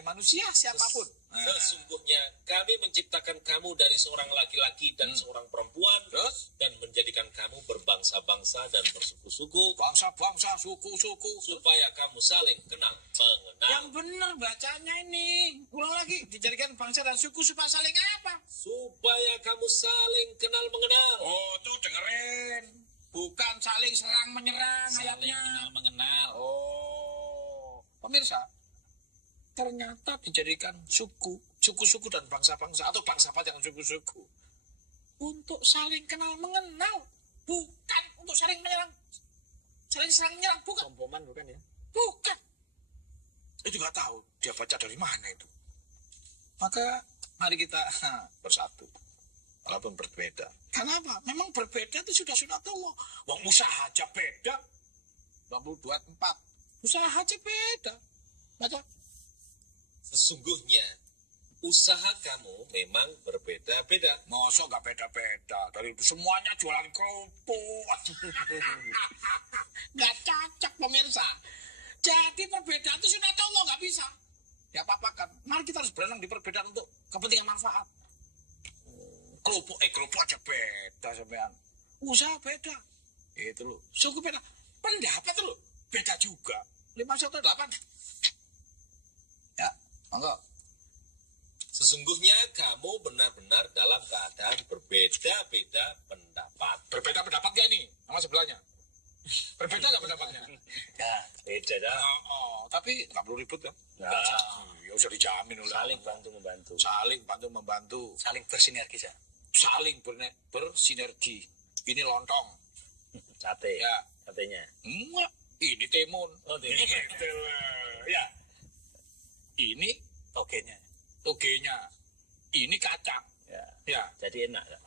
manusia, siapapun. Sesungguhnya kami menciptakan kamu dari seorang laki-laki dan seorang perempuan, dan menjadikan kamu berbangsa-bangsa dan bersuku-suku, bangsa-bangsa, suku-suku, supaya kamu saling kenal mengenal. Yang benar bacanya ini. Ulang lagi, dijadikan bangsa dan suku supaya saling apa? Supaya kamu saling kenal mengenal. Oh, tuh dengerin. Bukan saling serang menyerang ayatnya. Kenal mengenal. Oh, pemirsa, ternyata dijadikan suku-suku dan bangsa-bangsa atau bangsa-bangsa yang suku-suku untuk saling kenal mengenal, bukan untuk saling menyerang, saling serang menyerang, bukan. Sompoman bukan ya? Bukan. Itu nggak tahu dia baca dari mana itu. Maka mari kita bersatu, walaupun berbeda. Kenapa? Memang berbeda itu sudah sunatullah. Wong usaha aja beda. 22:4. Usaha aja beda. Baca. Sesungguhnya usaha kamu memang berbeda-beda. Masa nggak beda-beda? Dari semuanya jualan kerupuk. Nggak cocok pemirsa. Jadi perbedaan itu sunatullah, nggak bisa. Ya apa-apakan. Mari kita harus berenang di perbedaan untuk kepentingan manfaat. Kerupuk aja beda sampean. Usaha beda. Itu loh. Suku beda. Pendapat loh. Beda juga. 518. Ya, monggo. Sesungguhnya kamu benar-benar dalam keadaan berbeda-beda pendapat. Berbeda pendapat gak ini sama sebelahnya? Berbeda gak pendapatnya? Ya, beda dah. Tapi gak perlu ribut kan? Ya. Ya usah dijamin oleh Saling bantu-membantu. Saling bantu-membantu. Saling bersinergi, ya. Saling bersinergi. Ini lontong. Sate. Ya. Satenya. Enggak. Ini timun. Oh, timun. Ya. Ini togenya. Ini kacang. Ya. Ya. Jadi enak. Ya?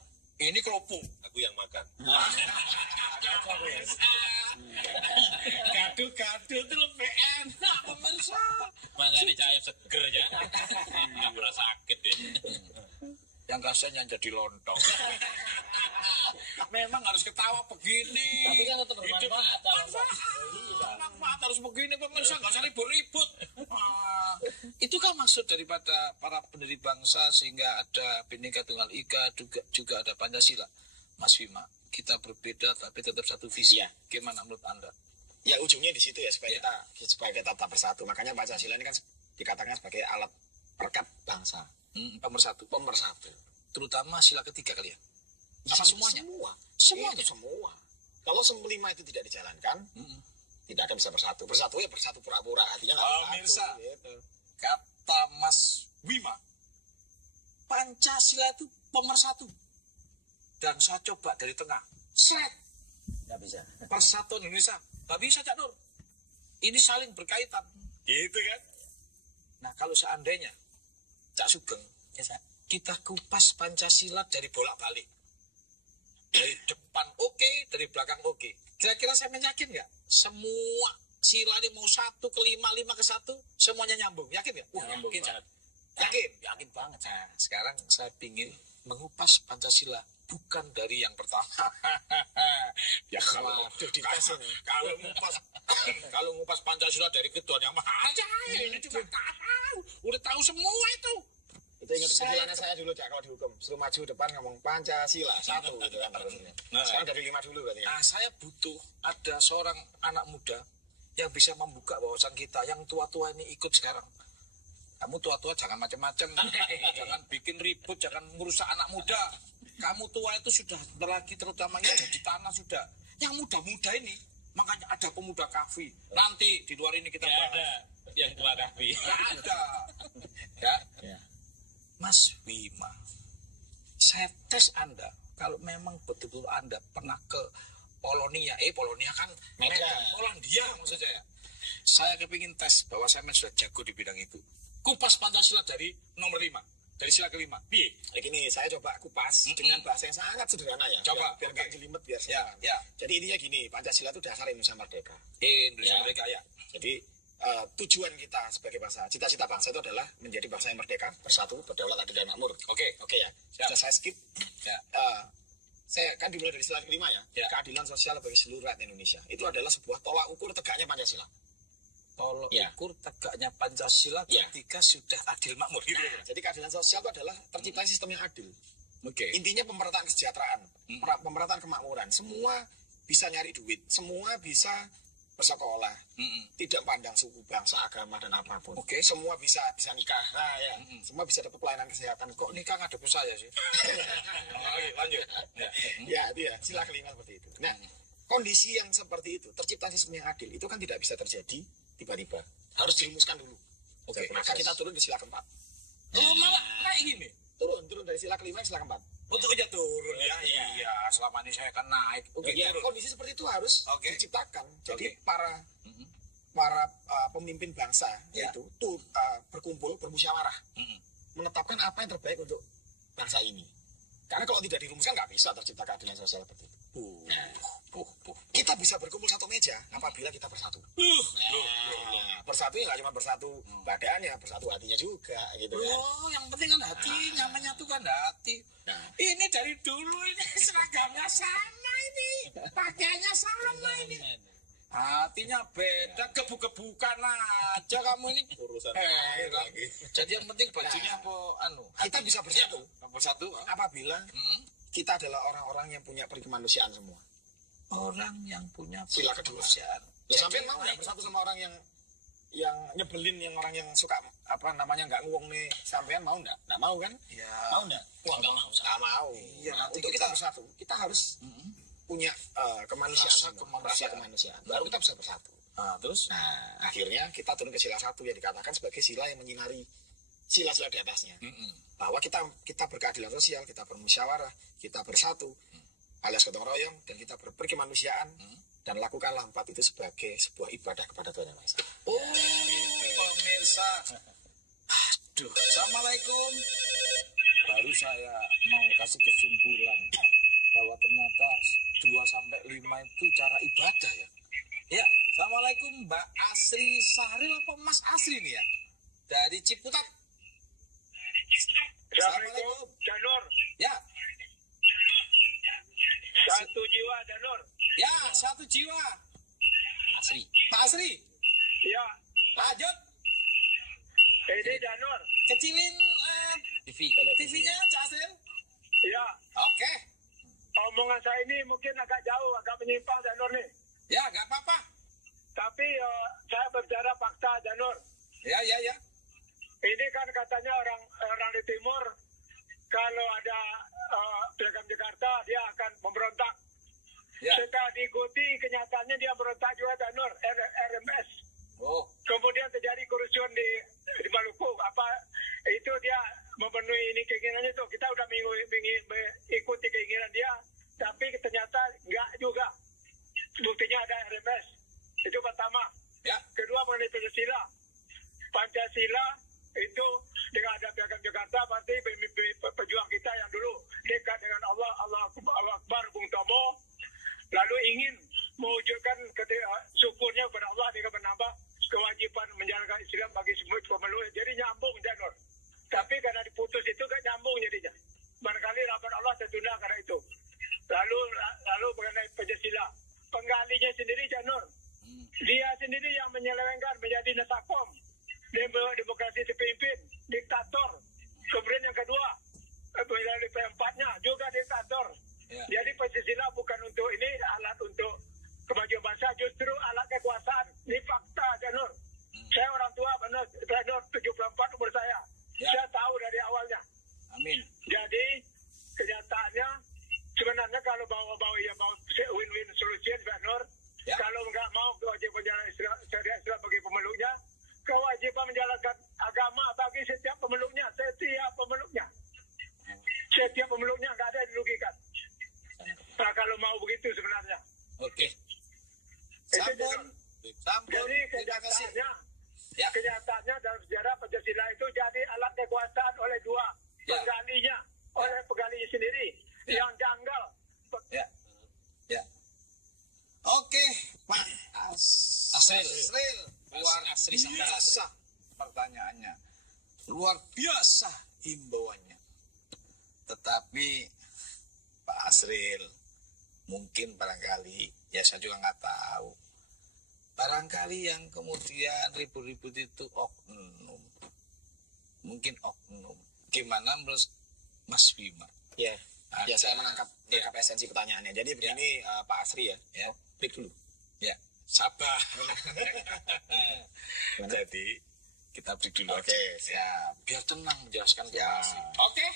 Ini kerupuk. Aku yang makan. Gaduh-gaduh itu lebih enak pemirsa. Makanya cair seger ya. Nggak pernah sakit ya. Yang kasihan yang jadi lontong. Memang harus ketawa begini. Tapi kan tetap bermanfaat. Manfaat harus begini pemirsa, nggak usah ribut-ribut. Itu kan maksud daripada para pendiri bangsa, sehingga ada Bhinneka Tunggal Ika, juga ada Pancasila. Mas Bima, kita berbeda tapi tetap satu visi. Ya. Gimana menurut Anda? Ya ujungnya di situ ya, supaya kita tetap bersatu. Makanya Pancasila ini kan dikatakan sebagai alat perekat bangsa. Pemersatu. Terutama sila ketiga kali ya. Apa semuanya? Semua. Semua. Kalau 5 itu tidak dijalankan, tidak akan bisa bersatu. Bersatu ya bersatu pura-pura, artinya nggak pemirsa, gitu. Kata Mas Bima, Pancasila itu pemersatu. Dan saya coba dari tengah, nggak bisa. Persatuan Indonesia, nggak bisa Cak Nur. Ini saling berkaitan, gitu kan? Nah kalau seandainya Cak Sugeng, kita kupas Pancasila dari bolak-balik, dari depan oke, dari belakang oke. Kira-kira saya yakin nggak? Semua sila ini mau 1 ke 5, 5 ke 1, semuanya nyambung. Yakin nggak? Nyambung Yakin. banget. Yakin banget. Nah, sekarang saya ingin mengupas Pancasila bukan dari yang pertama. Ya kalau ngupas Pancasila dari ketuaan yang maha ini juga tahu. Udah tahu semua itu. Itu ingat kecilannya saya dulu Cak, kalau dihukum suruh maju depan ngomong Pancasila 1 gitu kan terusnya. Sekarang dari 5 dulu berarti ya. Nah, saya butuh ada seorang anak muda yang bisa membuka wawasan kita, yang tua-tua ini ikut sekarang. Kamu tua-tua jangan macam-macam, jangan bikin ribut, jangan merusak anak muda. Kamu tua itu sudah lagi, terutamanya di tanah sudah. Yang muda-muda ini, makanya ada pemuda kafi. Nanti di luar ini kita bahas. Ada yang tua kafi. Ada. Ya. Mas Bima, saya tes Anda. Kalau memang betul-betul Anda pernah ke Polonia, Polonia kan Polandia maksud saya. Saya kepingin tes bahwa saya sudah jago di bidang itu. Kupas Pancasila dari nomor 5, dari sila kelima. Piye? Gini, saya coba kupas dengan bahasa yang sangat sederhana ya. Coba, biar nggak jelimet, biar semangat. Ya. Jadi intinya gini, Pancasila itu dasar Indonesia Merdeka. Indonesia Merdeka ya. Jadi tujuan kita sebagai bangsa, cita-cita bangsa itu adalah menjadi bangsa yang merdeka, bersatu, berdaulat, adil dan makmur. Oke ya. Sudah saya skip. Ya. saya kan dimulai dari sila kelima ya. Keadilan sosial bagi seluruh rakyat Indonesia. Itu adalah sebuah tolak ukur tegaknya Pancasila. Tolak ukur tegaknya Pancasila ketika sudah adil makmur. Gitu. Jadi keadilan sosial itu adalah terciptanya sistem yang adil. Intinya pemerataan kesejahteraan, pemerataan kemakmuran. Semua bisa nyari duit, semua bisa bersekolah, tidak pandang suku, bangsa, agama dan apapun. Semua bisa nikah, semua bisa dapat pelayanan kesehatan. Kok nikah ngadep saya sih? Lanjut. Ya, itu ya, sila kelima seperti itu. Nah, kondisi yang seperti itu, tercipta sistem yang adil, itu kan tidak bisa terjadi tiba-tiba. Harus dirumuskan dulu. Maka kita turun ke sila keempat. Malah naik gini? Turun dari sila kelima ke sila keempat. Untuk aja turun ya. Iya, selama ini saya kan naik. Kondisi seperti itu harus diciptakan. Jadi para pemimpin bangsa itu berkumpul, bermusyawarah, menetapkan apa yang terbaik untuk bangsa ini. Karena kalau tidak dirumuskan nggak bisa tercipta keadilan sosial seperti itu. Kita bisa berkumpul satu meja apabila kita bersatu. Bersatu nggak cuma bersatu badannya, bersatu hatinya juga, gitu kan. Yang penting kan hatinya, menyatukan hati. Ini dari dulu ini seragamnya sama ini, pakaiannya sama ini. Hatinya beda, gebuk-gebukan aja kamu ini. Urusan lagi. Jadi yang penting bajunya kita bisa bersatu. Bersatu apabila kita adalah orang-orang yang punya perikemanusiaan semua. Orang yang punya sila kemanusiaan. Sampai mau nggak bersatu sama orang yang nyebelin, yang orang yang suka nggak nguwong nih, sampean mau nggak mau kan? Mau nggak? Wah, nggak mau. Untuk kita bersatu kita harus punya kemanusiaan, kemanusiaan. Baru kita bisa bersatu. Terus akhirnya kita turun ke sila 1 yang dikatakan sebagai sila yang menyinari sila-sila di atasnya. Bahwa kita berkeadilan sosial, kita bermusyawarah, kita bersatu, alias gotong royong, dan kita berkemanusiaan, dan lakukanlah 4 itu sebagai sebuah ibadah kepada Tuhan Yang Maha Esa. Pemirsa. Aduh, assalamualaikum. Baru saya mau kasih kesimpulan bahwa ternyata 2-5 itu cara ibadah ya. Ya, assalamualaikum Mbak Asri Sahril apa Mas Asri nih ya? Dari Ciputat. Assalamualaikum, Danur. Ya. Satu jiwa, Danur. Ya, satu jiwa. Asri. Pak Asri. Ya. Lanjut. Ini Danur. Kecilin TV-nya, Cak Asril. Ya. Oke. Omongan saya ini mungkin agak jauh, agak menyimpang, Danur nih. Ya, nggak apa-apa. Tapi saya berbicara fakta, Danur. Ya. Ini kan katanya orang di timur, kalau ada Piagam Jakarta, dia akan memberontak. Ya. Setelah diikuti, kenyataannya dia berontak juga, Danur, RMS. Kemudian terjadi kerusuhan di Maluku. Itu dia memenuhi ini keinginannya itu. Kita udah mengikuti keinginan dia, tapi ternyata enggak juga. Buktinya ada RMS. Itu pertama. Ya. Kedua mengenai Pancasila. Pancasila itu dengan ada Piagam Jakarta, berarti pejuang kita yang dulu dekat dengan Allah Akbar, Bung Tomo, lalu ingin mewujudkan syukurnya kepada Allah dengan menambah kewajiban menjalankan Islam bagi semua pemeluk. Jadi nyambung, Janur. Tapi karena diputus itu kan nyambung jadinya. Barangkali rahmat Allah tertunda karena itu. Lalu mengenai Pancasila, penggalinya sendiri, Janur. Dia sendiri yang menyelewengkan menjadi nasakom, demokrasi terpimpin, diktator. Kemudian yang kedua, melalui P4-nya juga diktator. Jadi Pancasila bukan untuk ini alat untuk kemajuan bangsa, justru alat kekuasaan. Ini fakta, Janur. Saya orang tua, benar, 74 umur saya. Saya tahu dari awalnya. Amin. Jadi kenyataannya sebenarnya kalau mau win-win solution, Janur, kalau nggak mau kewajiban menjalankan syariat Islam bagi pemeluknya, kewajiban menjalankan agama bagi setiap pemeluknya. Setiap pemeluknya nggak ada yang dirugikan. Nah, kalau mau begitu sebenarnya. Oke. Sampun. Jadi kenyataannya dalam sejarah Pancasila itu jadi alat kekuasaan oleh dua penggalinya, oleh penggalinya sendiri yang janggal. Oke, Pak Asril. Luar biasa pertanyaannya. Luar biasa himbauannya. Tetapi Pak Asril, mungkin barangkali, ya saya juga nggak tahu, barangkali yang kemudian ribut-ribut itu oknum, mungkin oknum. Gimana menurut Mas Bima? Ya, ya saya menangkap esensi pertanyaannya. Jadi begini Pak Asri ya, break dulu. Ya, sabar. Jadi kita break dulu. Oke, siap. Biar tenang menjelaskan ke Mas. Oke.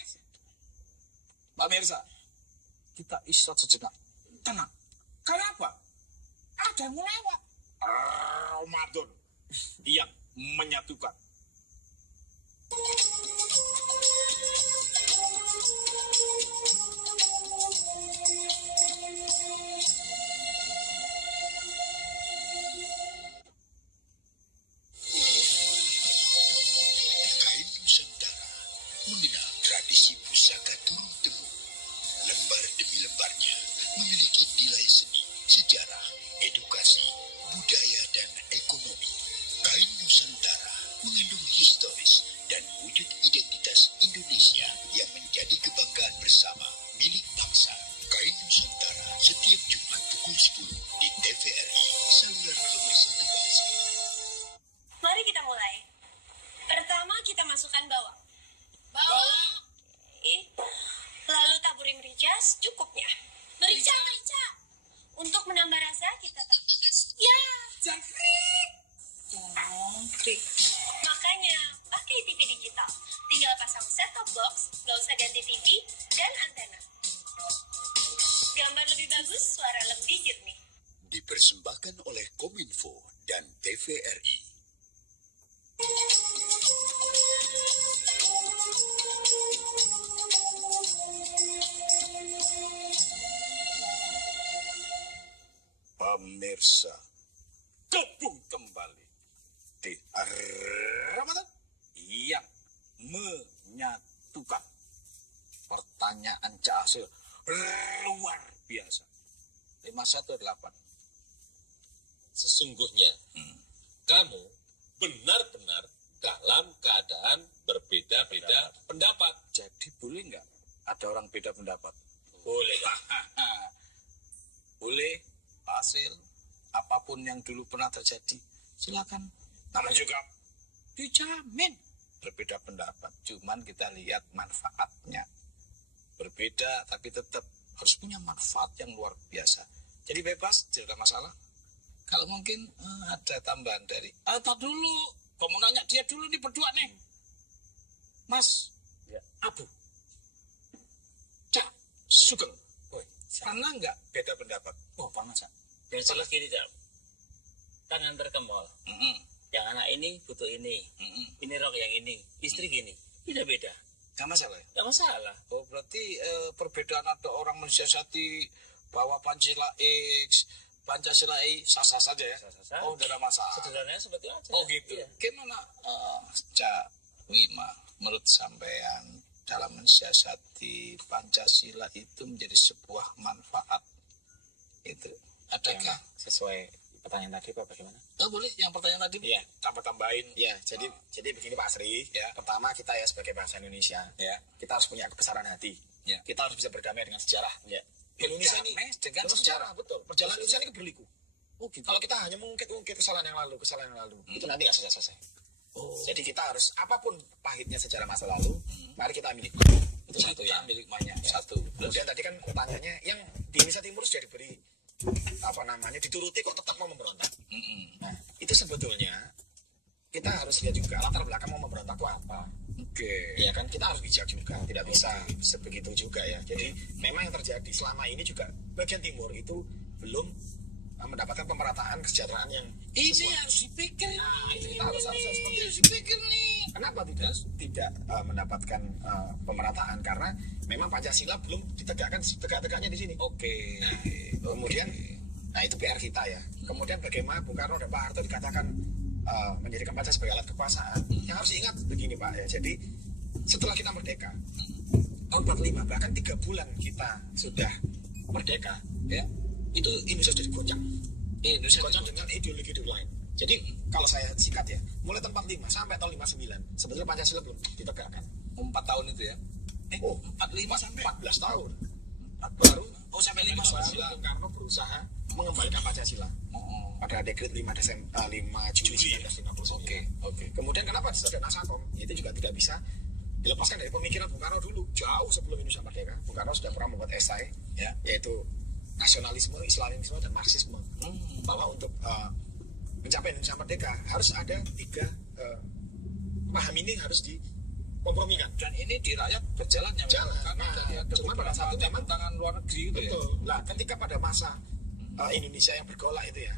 Pak Mirsa, kita istirahat sejenak. Tenang. Kenapa? Ada yang lewat. Ramadan yang menyatukan. Kain Nusantara mengenal tradisi pusaka turun-temurun. Lembar demi lembarnya memiliki nilai seni, sejarah, edukasi, budaya, dan ekonomi. Kain Nusantara mengandung historis dan wujud identitas Indonesia yang menjadi kebanggaan bersama milik bangsa. Kain Nusantara setiap Jumat pukul 10 di TVRI, saluran pemersatu bangsa. Mari kita mulai. Pertama kita masukkan bawang. Lalu taburi merica secukupnya. Merica. Untuk menambah rasa kita tambahkan jangkrik. Makanya pakai TV digital. Tinggal pasang set-top box, gak usah ganti TV dan antena. Gambar lebih bagus, suara lebih jernih. Dipersembahkan oleh Kominfo dan TVRI. Pemirsa, gabung kembali di Ramadan yang menyatukan. Pertanyaan Cak Asril luar biasa. 518. Sesungguhnya kamu benar-benar dalam keadaan berbeda-beda pendapat. Jadi boleh nggak ada orang beda pendapat? Boleh. Boleh, Pak Asril. Apapun yang dulu pernah terjadi, silakan. Namun juga dijamin berbeda pendapat. Cuman kita lihat manfaatnya. Berbeda tapi tetap harus punya manfaat yang luar biasa. Jadi bebas, tidak ada masalah. Kalau mungkin ada tambahan dari tak dulu, kamu nanya dia dulu nih berdua nih. Mas, Abu, Cak, Sugeng, pernah nggak beda pendapat? Oh, pernah, Cak. Yang jelas gini, Cak. Tangan terkemol. Yang anak ini butuh ini. Ini rok yang ini. Istri gini. Tidak beda. Gak masalah ya? Gak masalah. Oh, berarti perbedaan ada orang mensiasati bahwa Pancasila X, Pancasila Y sah-sah saja ya? Sah-sah. Oh, tidak ada masalah. Sederhananya seperti itu aja. Oh gitu. Iya. Gimana Cak Wima, menurut sampean dalam mensiasati Pancasila itu menjadi sebuah manfaat? Itu adakah sesuai pertanyaan tadi Pak bagaimana? Oh, boleh yang pertanyaan tadi? Iya, tambah-tambahin. Ya, jadi begini Pak Asri. Ya. Pertama kita ya sebagai bangsa Indonesia, ya, kita harus punya kebesaran hati. Ya. Kita harus bisa berdamai dengan sejarah. Ya. Indonesia ini dengan sejarah, betul. Perjalanan Indonesia ini berliku. Oh, gitu. Kalau kita hanya mengungkit kesalahan yang lalu, itu nanti nggak selesai. Oh. Jadi kita harus apapun pahitnya sejarah masa lalu, mari kita ambil. Itu satu ya. Milik banyak. Ya. Satu. Kemudian tadi kan pertanyaannya yang di Indonesia Timur sudah diberi dituruti kok tetap mau memberontak. Nah, itu sebetulnya kita harus lihat juga latar belakang mau memberontak itu apa. Ya kan kita harus bijak juga, tidak bisa sebegitu juga ya. Jadi memang yang terjadi selama ini juga bagian timur itu belum mendapatkan pemerataan kesejahteraan yang ini harus dipikir. Nah, itu kita harus seperti itu. Harus dipikir nih. Kenapa tidak mendapatkan pemerataan? Karena memang Pancasila belum ditegakkan setegak-tegaknya di sini. Oke. Nah, kemudian itu PR kita ya. Kemudian bagaimana Bung Karno dan Pak Harto dikatakan menjadikan Pancasila sebagai alat kekuasaan. Yang harus diingat begini Pak ya. Jadi setelah kita merdeka tahun 45 bahkan 3 bulan kita sudah merdeka ya, itu Indonesia sudah digoncang. Digoncang dengan ideologi lain. Jadi kalau saya singkat ya, mulai tahun 45 sampai tahun 59 sebetulnya Pancasila belum ditegakkan. 4 tahun itu ya? 45 sampai 14 tahun. baru sampai 5 Bung Karno berusaha mengembalikan Pancasila pada dekret 5 Juli 1959. Oke. Kemudian kenapa ada Nasakom? Itu juga tidak bisa dilepaskan dari pemikiran Bung Karno dulu, jauh sebelum Indonesia merdeka. Bung Karno sudah pernah membuat esai, yaitu nasionalisme, Islamisme, dan Marxisme, bahwa untuk mencapai Indonesia merdeka harus ada 3 paham ini harus dikompromikan. Dan ini di rakyat berjalan ya. Cuma pada satu zaman tangan luar negeri itu betul. Nah, ketika pada masa Indonesia yang bergolak itu ya,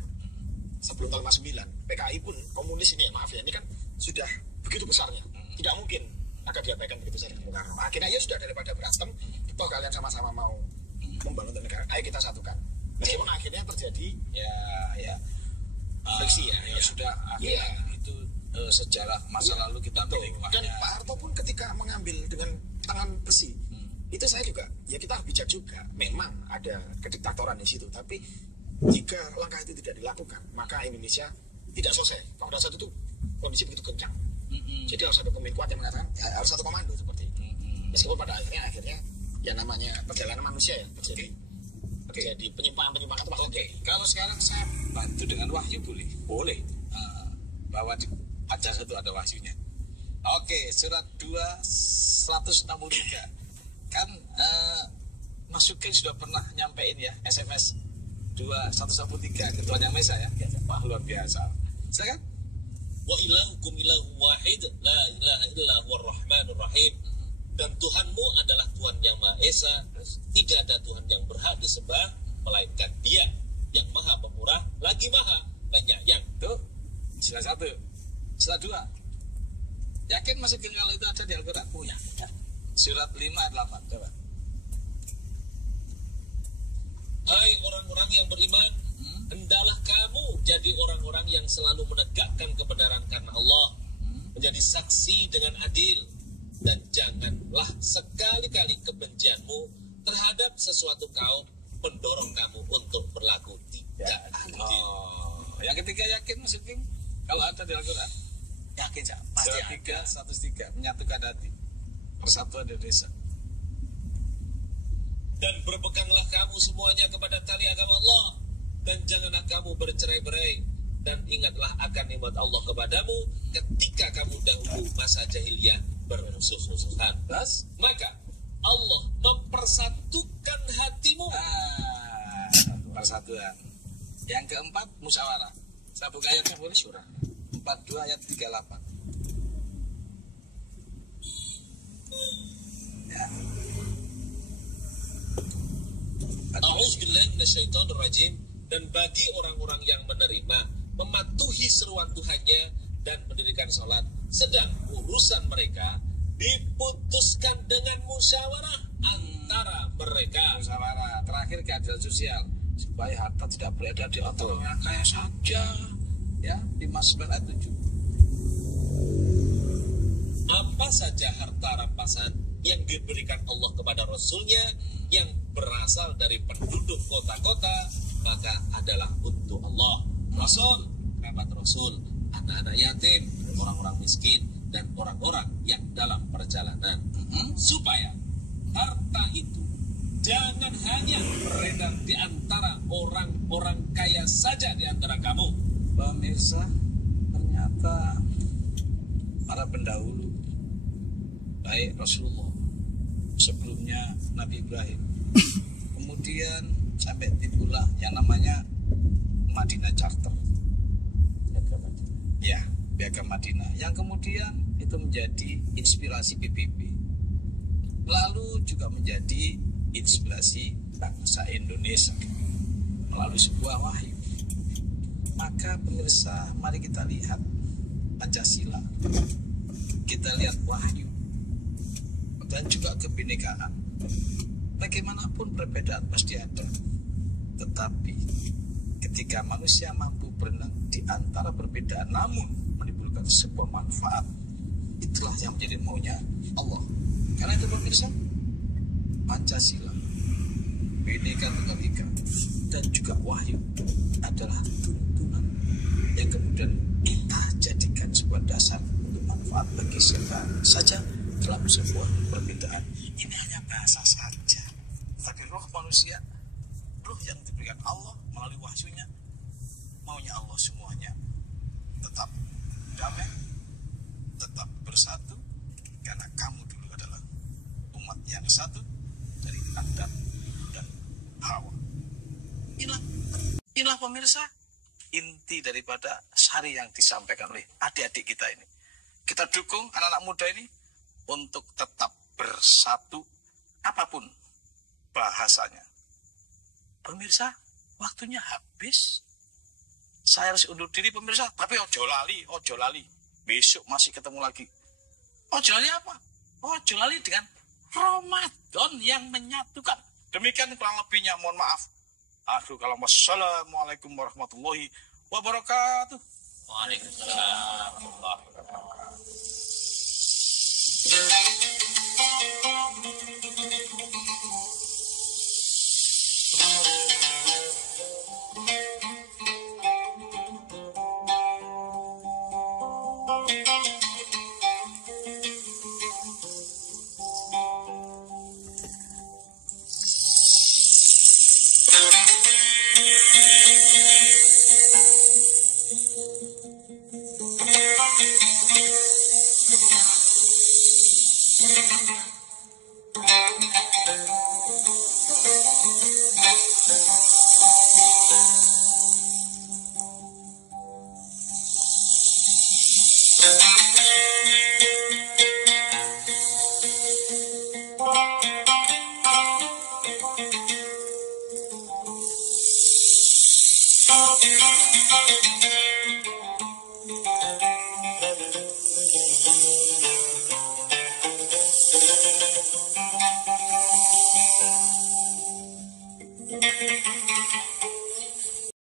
sebelum tahun 59, PKI pun komunis ini, maaf ya, ini kan sudah begitu besarnya, tidak mungkin akan diabaikan begitu saja dengan Bung Karno. Akhirnya ya sudah, daripada berantem, toh kalian sama-sama mau membangun negara, ayo kita satukan. Meskipun akhirnya terjadi friksi sudah akhirnya itu sejarah masa lalu kita milik. Dan Pak Harto pun ketika mengambil dengan tangan besi, itu saya juga, ya kita bijak juga. Memang ada kediktatoran di situ, tapi jika langkah itu tidak dilakukan, maka Indonesia tidak selesai. Pada saat itu kondisi begitu kencang. Jadi harus ada pemimpin kuat yang mengatakan harus satu komando seperti itu. Meskipun pada akhirnya ya namanya perjalanan manusia ya terjadi penyimpangan-penyimpangan itu. Oke. Kalau sekarang saya bantu dengan wahyu boleh. Bahwa di Pancasila itu ada wahyunya. Oke, surat 2 163 kan Masukin sudah pernah nyampein ya SMS 2113 Ketua Yang Maha Esa ya. Wah, luar biasa. Silakan. Wa ilahukum ilahu wahid la ilaha illa huwar rahmanur rahim. Dan Tuhanmu adalah Tuhan yang Maha Esa, tidak ada Tuhan yang berhak disembah melainkan Dia yang Maha Pemurah lagi Maha Penyayang. Tuh, sila 1. Sila 2. Yakin masukin kalau itu ada di Al-Quran? Ya. Surat 5 ayat 8. Coba. Hai orang-orang yang beriman, hendaklah kamu jadi orang-orang yang selalu menegakkan kebenaran karena Allah, menjadi saksi dengan adil, dan janganlah sekali-kali kebencianmu terhadap sesuatu kaum mendorong kamu untuk berlaku tidak adil. Yang ketiga yakin masukin kalau ada di Al-Quran? Yakin ya, pasti ada. 3 menyatukan hati, persatuan Indonesia. Dan berpeganglah kamu semuanya kepada tali agama Allah, dan janganlah kamu bercerai-berai, dan ingatlah akan nikmat Allah kepadamu ketika kamu dahulu masa jahiliyah bermusuh-musuhan. Maka Allah mempersatukan hatimu. Persatuan. Yang keempat musyawarah. Saya buka ayatnya boleh, surah 42 ayat 38. Ya. A'udzubillahi minasyaitonir rajim. Dan bagi orang-orang yang menerima, mematuhi seruan Tuhannya dan mendirikan sholat, sedang urusan mereka diputuskan dengan musyawarah antara mereka. Musyawarah. Terakhir keadilan sosial, supaya harta tidak beredar di orang yang kaya saja. Ya, 59 ayat 7. Apa saja harta rampasan yang diberikan Allah kepada Rasulnya yang berasal dari penduduk kota-kota, maka adalah untuk Allah, Rasul, kerabat Rasul, anak-anak yatim, orang-orang miskin, dan orang-orang yang dalam perjalanan, supaya harta itu jangan hanya beredar di antara orang-orang kaya saja di antara kamu. Pemirsa, ternyata para pendahulu, baik Rasulullah, sebelumnya Nabi Ibrahim, kemudian sampai timbullah yang namanya Madinah Charter, ya, Piagam Madinah, yang kemudian itu menjadi inspirasi PBB, lalu juga menjadi inspirasi bangsa Indonesia melalui sebuah wahyu. Maka pemirsa, mari kita lihat Pancasila, kita lihat wahyu, dan juga kebinekaan. Bagaimanapun perbedaan pasti ada, tetapi ketika manusia mampu berenang di antara perbedaan namun menimbulkan sebuah manfaat, itulah yang menjadi maunya Allah. Karena itu pemirsa, Pancasila, Bhinneka Tunggal Ika, dan juga wahyu adalah tuntunan yang kemudian kita jadikan sebuah dasar untuk manfaat bagi siapa saja dalam sebuah perbedaan. Ini hanya bahasa saja, tapi roh hanya satu, dari Adam dan Hawa. Inilah pemirsa inti daripada sari yang disampaikan oleh adik-adik kita ini. Kita dukung anak-anak muda ini untuk tetap bersatu apapun bahasanya. Pemirsa, waktunya habis. Saya harus undur diri pemirsa, tapi ojo lali. Besok masih ketemu lagi. Ojo lali apa? Ojo lali dengan Ramadan yang menyatukan. Demikian kurang lebihnya, mohon maaf. Wassalamualaikum warahmatullahi wabarakatuh. Waalaikumsalam warahmatullahi wabarakatuh. Thank you.